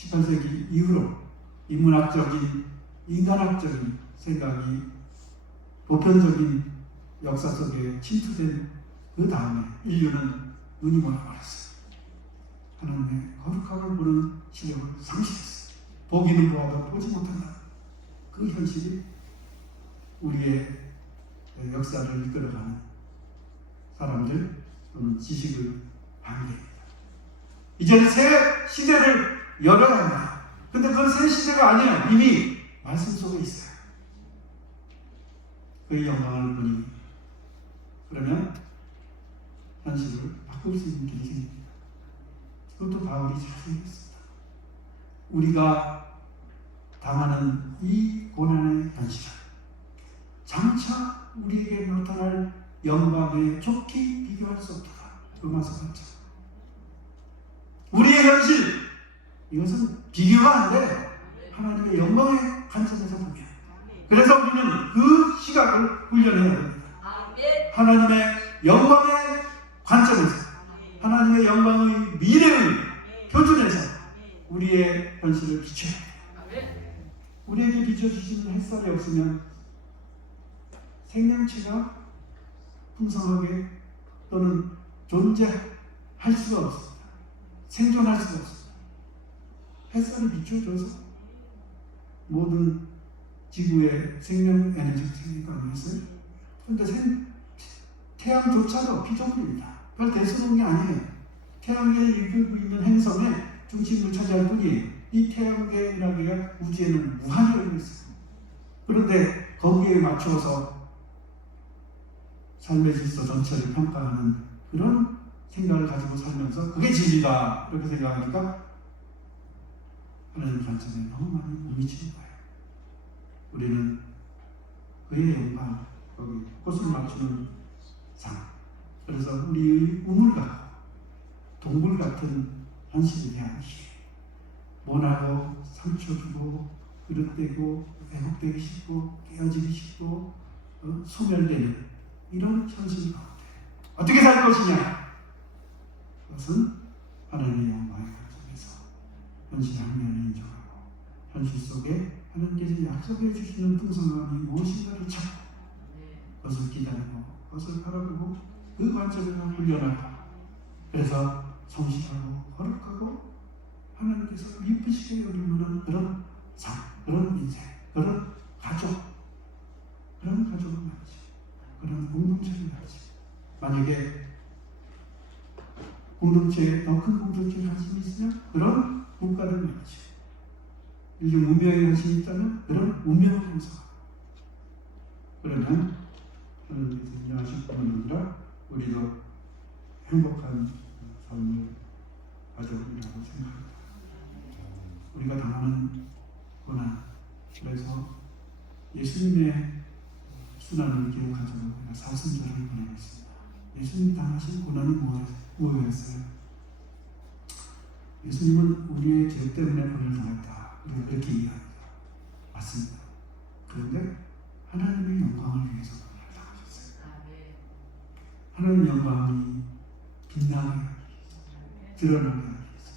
18세기 이후로 인문학적인 인간학적인 생각이 보편적인 역사 속에 침투된 그 다음에 인류는 눈이 멀어버렸어요. 하나님의 거룩함을 보는 시력을 상실했어요. 보기는 보아도 보지 못한다. 그 현실이 우리의 역사를 이끌어가는 사람들 또는 지식을 반대합니다. 이제는 새 시대를 열어야 합니다. 근데 그건 새 시대가 아니에요. 이미 말씀 속에 있어요. 그의 영광을 보니 그러면 현실을 바꿀 수 있는 길이 생깁니다. 그것도 바울이 잘 생겼습니다. 우리가 당하는 이 고난의 현실은 장차 우리에게 나타날 영광에 좋게 비교할 수 없다. 로마서 8장. 우리의 현실, 이것은 비교가 안 돼. 하나님의 영광의 관점에서 보면. 그래서 우리는 그 시각을 훈련해야 됩니다. 하나님의 영광의 관점에서, 하나님의 영광의 미래의 표준에서 우리의 현실을 비춰야 합니다. 우리에게 비춰주시는 햇살이 없으면 생명체가 풍성하게 또는 존재할 수가 없습니다. 생존할 수가 없습니다. 햇살이 비춰줘서 모든 지구의 생명 에너지가 생길 거 아니겠어요? 그런데 태양조차도 피조물입니다. 별 대수로운 게 아니에요. 태양계에 이끌고 있는 행성의 중심을 차지할 뿐이에요. 이 태양계라기가 우주에는 무한이라고 있어요. 그런데 거기에 맞춰서 삶의 질서 전체를 평가하는 그런 생각을 가지고 살면서 그게 진리다 이렇게 생각하니까 하나님 관점에 너무 많이 못 미치는 거예요. 우리는 그의 영광, 거기 꽃을 맞추는 상, 그래서 우리의 우물과 동굴 같은 현실에 대한 희애, 모나고 상처 주고 그릇되고 왜곡되기 쉽고 깨어지기 쉽고 소멸되는 이런 현실 가운데 어떻게 살 것이냐? 그것은 하나님의 영광의 관점에서 현실의 한면을 인정하고 현실 속에 하나님께서 약속해 주시는 풍성함이 무엇인가를 찾고 그것을 기다리고 그것을 바라보고 그 관점에서 훈련하고 그래서 성실하고 거룩하고 하나님께서 미쁘시게 여길 만한 그런 삶, 그런 인생, 그런 가족을 말이지. 그런 공동체를 말이지. 만약에 공동체에 더 큰 공동체에 관심이 있으면 그런 국가를 말이지. 인류 문명에 관심이 있다면 그런 문명을 형성하고 그러면 하나님께서 인정하실 뿐만 아니라 우리도 행복한 삶을 가져오리라고 생각합니다. 우리가 당하는 고난, 그래서 예수님의 순환을 기억하자고 우리가 사순절을 보내고 있습니다. 예수님이 당하신 고난이 무엇이었어요? 예수님은 우리의 죄 때문에 고난을 당했다. 우리가 그렇게 이해합니다. 맞습니다. 그런데 하나님의 영광을 위해서 고난을 당하셨어요. 하나님의 영광이 빛나게 하기 위해서, 드러나게 하기 위해서,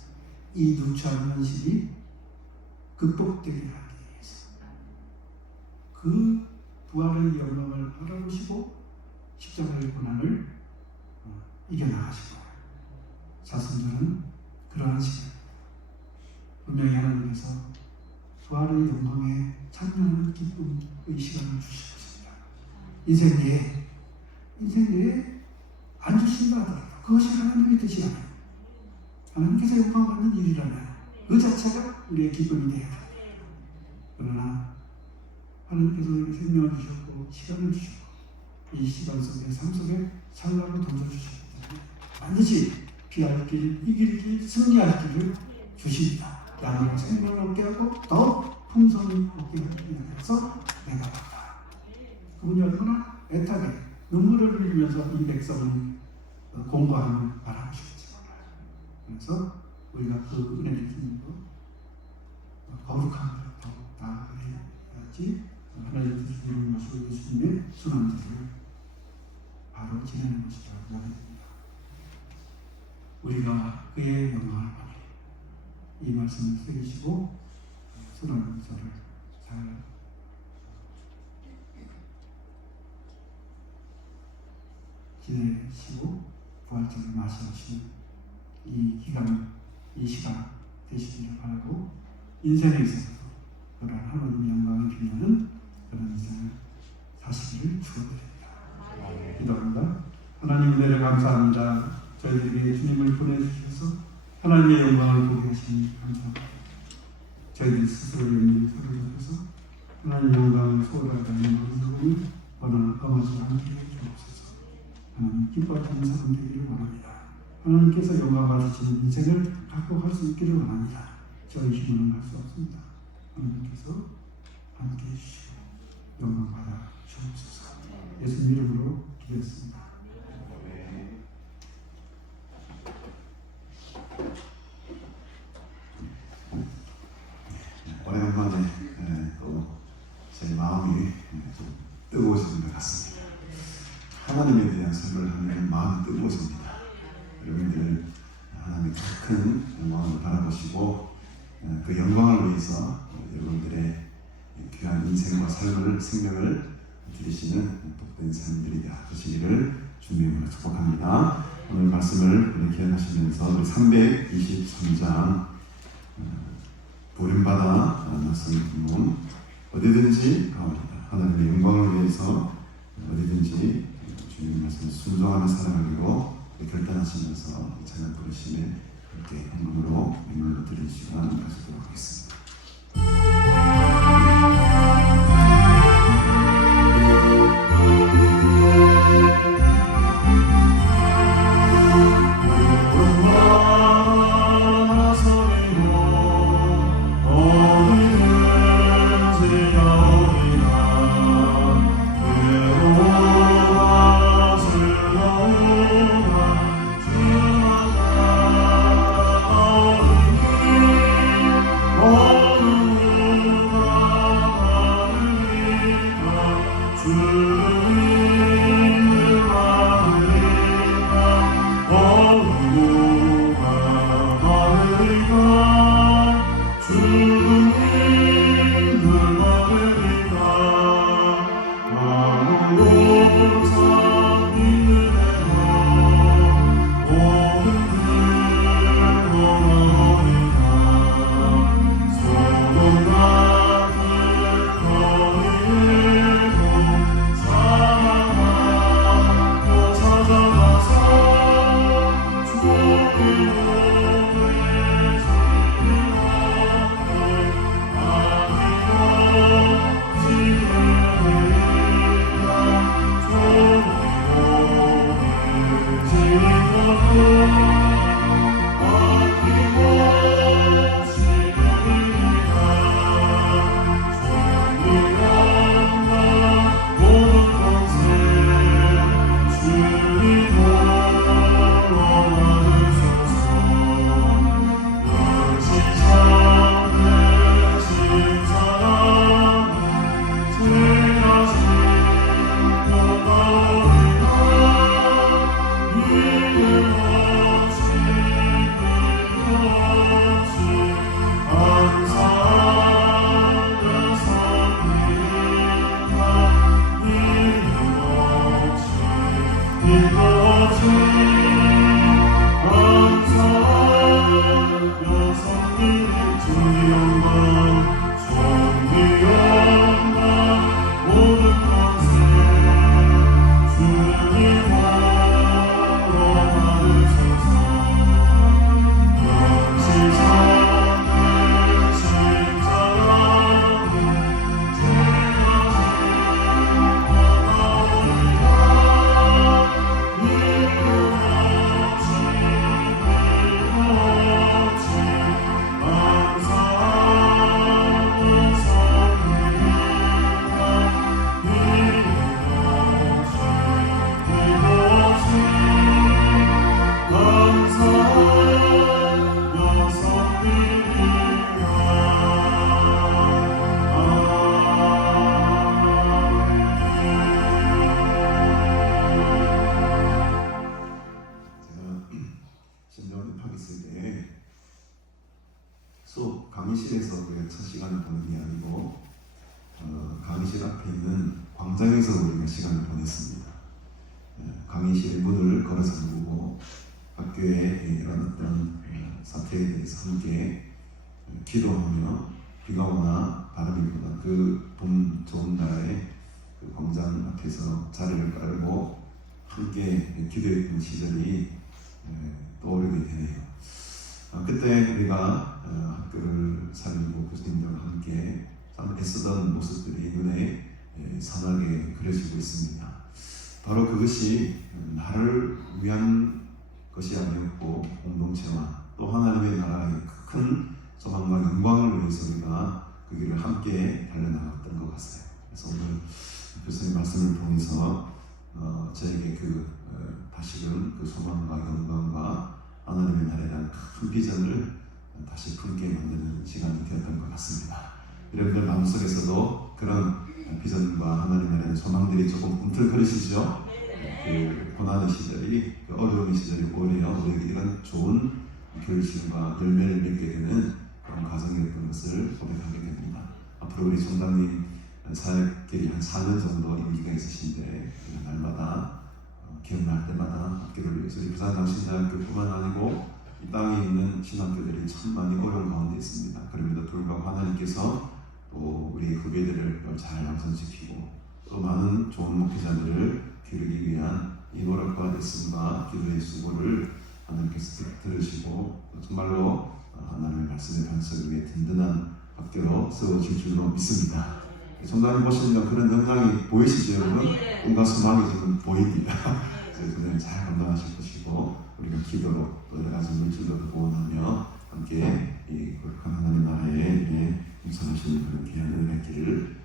이 누추한 현실이 극복되게 하기 위해서 그 부활의 영광을 바라보시고 십자가의 고난을 이겨나가신 거예요. 사순절은 그러한 시간입니다. 분명히 하나님께서 부활의 영광에 참여하는 기쁨의 시간을 주시고 있습니다. 인생에 안 주신다 하더라도 그것이 하나님의 뜻이 아니에요. 하나님께서 영광받는 일이라면 그 자체가 우리의 기쁨이 되어야 돼요. 그러나 하나님께서 우리에게 생명을 주셨고 시간을 주셨고 이 시간 속에 삶 속에 살라고 던져주셨기 때문에 반드시 피할 길, 이길 길, 승리할 길을 주십니다. 나는 생명을 얻게 하고 더 풍성히 얻게 하기 위해서 내가 왔다. 그분이 얼마나 애타게 눈물을 흘리면서 이 백성을 공부하는 바라보시겠지 몰라요. 그래서 우리가 그 은혜를 힘입어 거룩함을 더욱 나아가야지 하나님께서 주시는 것을 예수님의 순환들을 바로 지내는 것이라고 말합니다. 우리가 그의 영광을 보니 이 말씀을 새기시고 수련절을 잘 지내시고 부활절을 맞이하시는 이 기간, 이 시간 되시기를 바라고 인생에 있어서도 그런 하나님의 영광을 빛나는 그런 인생을 사시기를 축원드립니다. 기도합니다. 하나님 은혜를 감사합니다. 저희들에게 주님을 보내주셔서 하나님의 영광을 보게 하시니 감사합니다. 저희들 스스로 영광을 서로잡아서 하나님의 영광을 소홀하다는 마음으로 범하지 않게 주옵소서. 하나님 기뻐하는 사람 되기를 원합니다. 하나님께서 영광 받으시는 인생을 갖고 갈 수 있기를 원합니다. 저희 힘으로는 할 수 없습니다. 하나님께서 함께 해주시고 영광 받아 주옵소서. 예수님 이름으로 기도했습니다. 오랜만에 또 제 마음이 좀 뜨거워지는 것 같습니다. 하나님에 대한 설명을 하면 마음이 뜨거워집니다. 여러분들 하나님의 큰 영광을 바라보시고 그 영광을 위해서 여러분들의 귀한 인생과 생명을 드리시는 복된 삶들이 되시기를 주님으로 축복합니다. 오늘 말씀을 기억하시면서 323장 부름받아 나선 문 어디든지 가오리다. 하나님의 영광을 위해서 어디든지 주님 말씀을 순종하는 사람으로 결단하시면서 찬양 부르심에 함께 헌금으로 예물로 드릴 시간 가지도록 하겠습니다. 주님 보러 와주소서. 강의실에서 우리가 첫 시간을 보는 게 아니고 강의실 앞에 있는 광장에서 우리가 시간을 보냈습니다. 강의실의 문을 걸어 잠그고 학교에 일어났던 사태에 대해서 함께 기도하며 비가 오나 바람이 부나 그 봄 좋은 날에 그 광장 앞에서 자리를 깔고 함께 기도했던 시절이 떠오르게 되네요. 그때 우리가 학교를 살리고 교수님들과 함께 참 애쓰던 모습들이 눈에 선하게 그려지고 있습니다. 바로 그것이 나를 위한 것이 아니었고 공동체와 또 하나님의 나라의 큰 소망과 영광을 위해서 우리가 그 길을 함께 달려나갔던 것 같아요. 그래서 오늘 교수님 말씀을 통해서 저에게 다시금 그 소망과 영광과 하나님의 나라에 대한 큰 비전을 다시 품게 만드는 시간이 되었던 것 같습니다. 여러분들 마음속에서도 그런 비전과 하나님의 나라의 소망들이 조금 꿈틀거리시죠? 그 고난의 시절이, 그 어려움의 시절이 오히려 우리에게 이런 좋은 결실과 열매를 맺게 되는 그런 과정이었던 것을 고백하게 됩니다. 앞으로 우리 총장님 사역길이 한 4년 정도 임기가 있으신데 날마다 기억날 때마다 학교를 위해서 부산장신대학교뿐만 아니고 이 땅에 있는 신학교들이 참 많이 어려운 가운데 있습니다. 그럼에도 불구하고 하나님께서 또 우리 후배들을 잘 양성시키고 또 많은 좋은 목회자들을 기르기 위한 이 노력과 애씀과 기도의 수고를 하나님께서 들으시고 정말로 하나님의 말씀의 반석 위에 든든한 학교로 세워질 줄로 믿습니다. 성도님 보시면 그런 영향이 보이시죠, 여러분? 뭔가 소망이 지금 보입니다. 그래서 잘 감당하실 것이고 우리가 기도로 또 여러 가지 물질로도 보온하며 함께 이 거룩한 하나님 나라에 임선하시는 그런 귀한 은혜가 있기를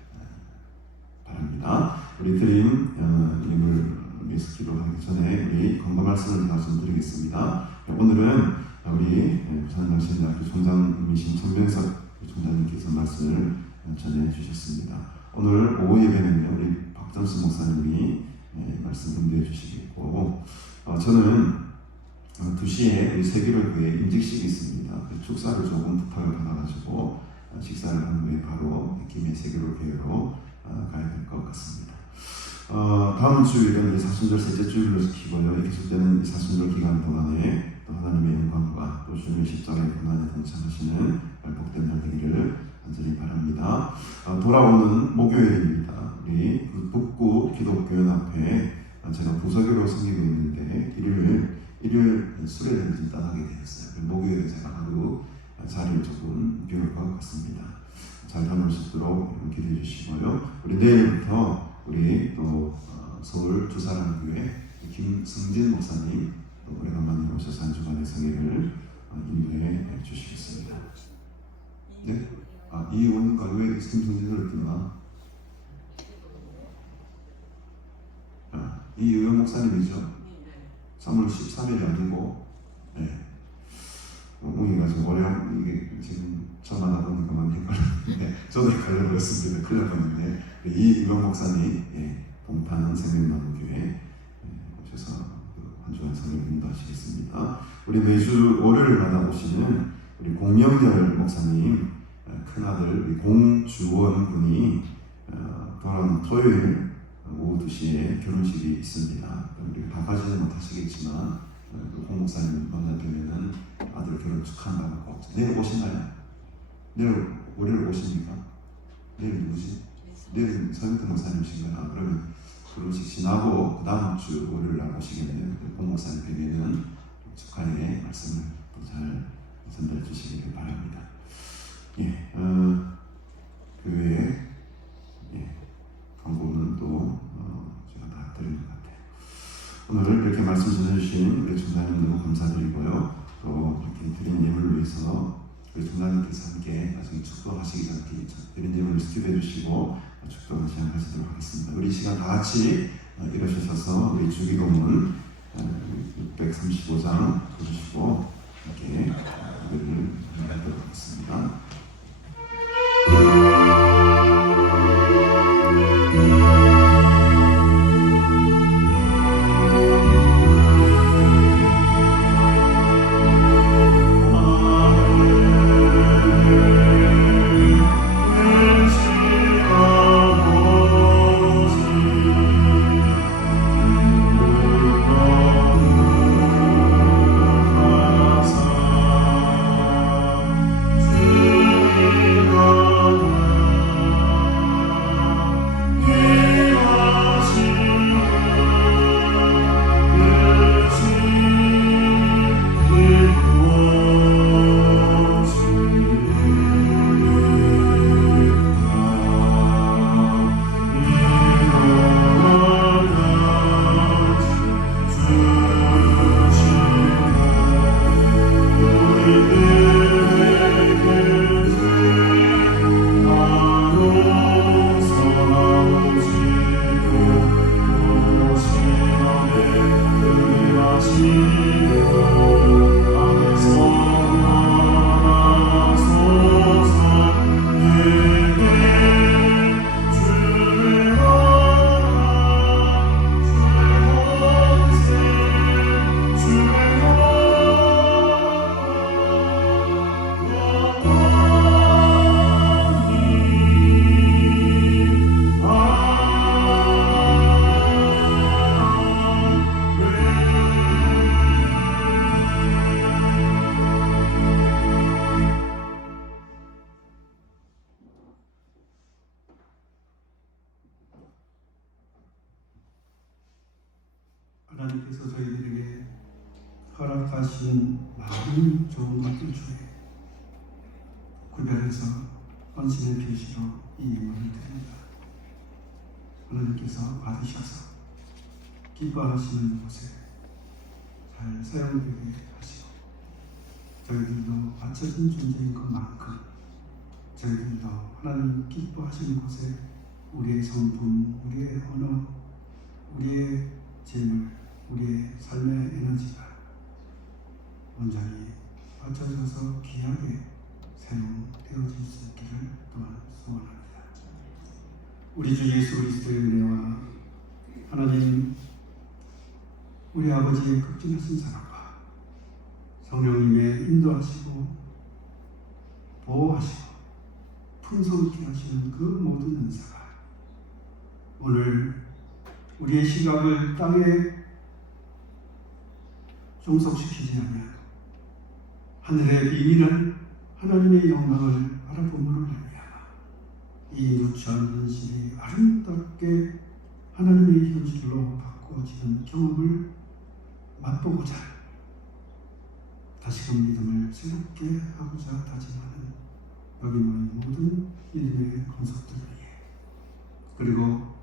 바랍니다. 우리 드림 예물 위해서 기도하기 전에 우리 건강 말씀을 말씀드리겠습니다. 오늘은 우리 부산장신대학교 총장님이신 천병석 총장님께서 말씀을 전해 주셨습니다. 오늘 오후 예배는요 우리 박점수 목사님이 말씀 준비해 주시겠고 저는 2시에 우리 세계별교회 임직식이 있습니다. 축사를 조금 부탁을 받아가지고 식사를 한 후에 바로 김해 세계별교회로 가야 될 것 같습니다. 다음 주일은 사순절 셋째 주일로 지키고요. 이렇게 될 때는 사순절 기간 동안에 또 하나님의 영광과 또 주님의 십자가의 고난에 동참하시는 복된 날 되기를 간절히 바랍니다. 돌아오는 목요일입니다. 우리 북구 기독교연 앞에 제가 부서교로 섬기고 있는데 일요일 수레를 좀 떠나게 되었어요. 목요일에 제가 하루 자리를 조금 비울 것 같습니다. 잘 다녀올 수 있도록 기도해 주시고요. 우리 내일부터 우리 또 서울 두사랑교회 김승진 목사님 또 오래간만에 오셔서 한 주간의 성회를 인도해 주시겠습니다. 네? 이원과 왜 김승진을 뜨나? 이의원 목사님이죠. 3월 13일이 아니고 엉이가 좀 어려운 이게 지금 저만 하다 보니까 많이 헷갈렸는데 저도 헷갈려버렸습니다. 큰일 날 뻔했는데 이의원 목사님 봉탄 생명나무교회 오셔서 한 주간 성령 인도하시겠습니다. 우리 매주 월요일마다 오시는 우리 공명열 목사님 큰아들 우리 공주원 군이 돌아오는 토요일 오후 2시에 결혼식이 있습니다. 우리 다 가지는 못하시겠지만 공 목사님 만나뵈면은 아들 결혼 축하한다고 내일 오시나요? 내일 월요일 오십니까? 내일 누구지? 내일 서영태 목사님이신가요? 그러면 결혼식 지나고 그 다음 주 월요일 날 오시겠네요. 공 목사님 뵈면은 축하의 말씀을 잘 전달해 주시기를 바랍니다. 그 외에 광고는 또 제가 다 드린 것 같아요. 오늘 이렇게 말씀 전해주신 우리 총장님 너무 감사드리고요. 또 이렇게 드린 예물을 위해서 우리 총장님께서 함께 나중에 축도하시기 전에 드린 예물을 기도해 주시고 축도를 시작하시도록 하겠습니다. 우리 시간 다 같이 일어서셔서 우리 주기도문 635장 보시고 이렇게 예배를 하도록 하겠습니다. 아멘. 허락하신 많은 좋은 것들 중에 구별해서 헌신의 표시로 이 예물을 드립니다. 하나님께서 받으셔서 기뻐하시는 곳에 잘 사용되게 하시고 저희들도 바쳐진 존재인 것만큼 저희들도 하나님 기뻐하시는 곳에 우리의 성품, 우리의 언어, 우리의 재물, 우리의 삶의 에너지가 온전히 바쳐져서 귀하게 사용되어질 수 있기를 또한 소원합니다. 우리 주 예수 그리스도의 은혜와 하나님 우리 아버지의 극진하신 사랑과 성령님의 인도하시고 보호하시고 풍성케 하시는 그 모든 은사가 오늘 우리의 시각을 땅에 종속시키지 아니하고 하늘의 비밀은 하나님의 영광을 바라봄으로 말미암아 이 누추한 현실이 아름답게 하나님의 현실로 바꿔지는 경험을 맛보고자 다시금 믿음을 새롭게 하고자 다짐하는 여기 모인 모든 믿음의 권속들 위해 그리고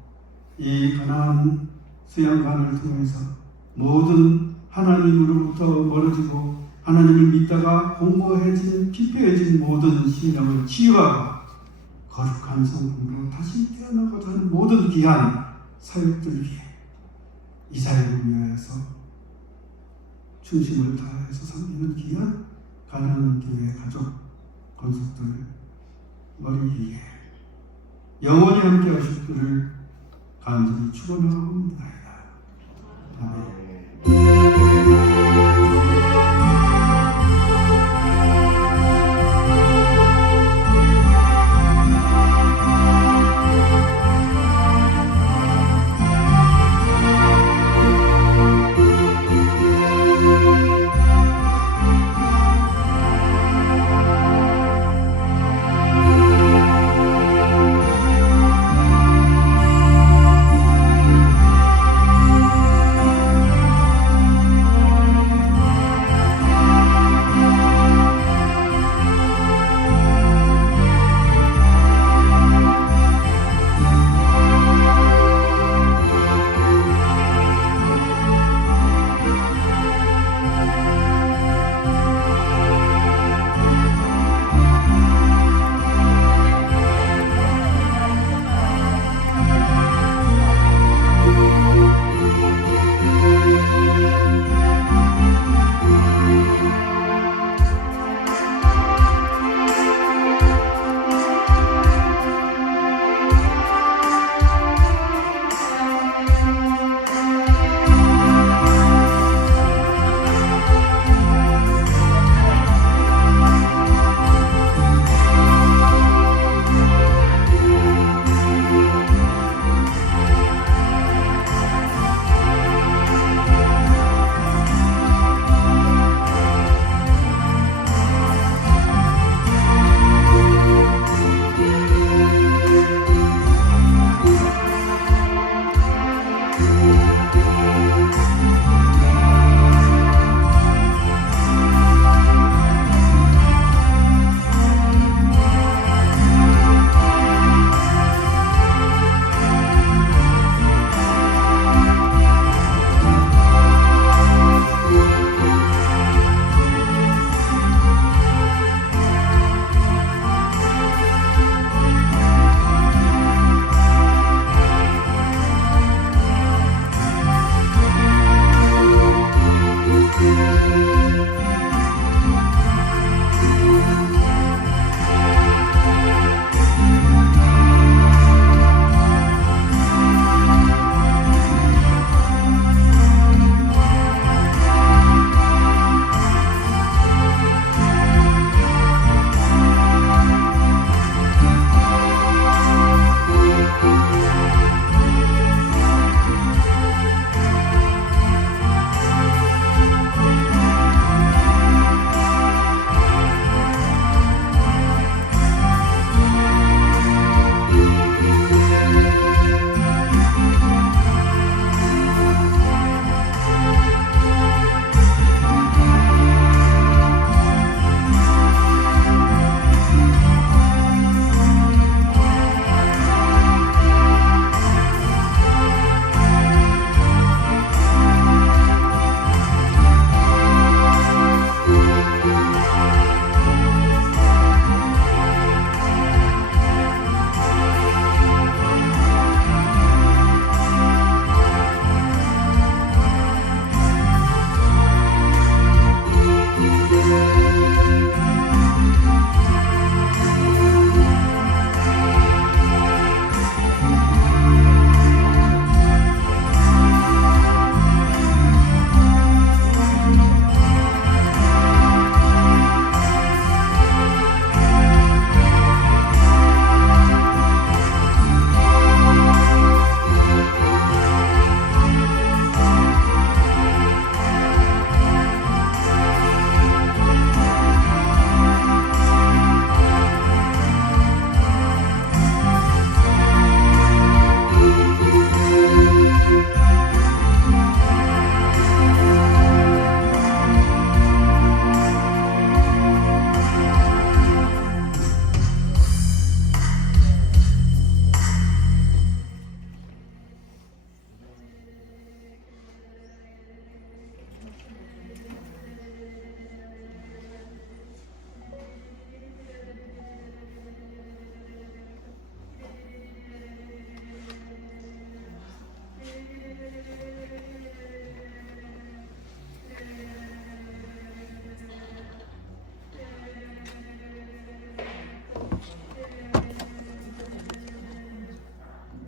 이 가나안 수양관을 통해서 모든 하나님으로부터 멀어지고 하나님을 믿다가 공고해진 피폐해진 모든 신령을 치유하고 거룩한 성품으로 다시 태어나고자 하는 모든 귀한 사역들 위해 이 사역을 위하여서 충심을 다해서 섬기는 귀한 가나안 교회 가족 권속들 머리 위에 영원히 함께 하실 것을 간절히 축원하옵나이다. 아멘.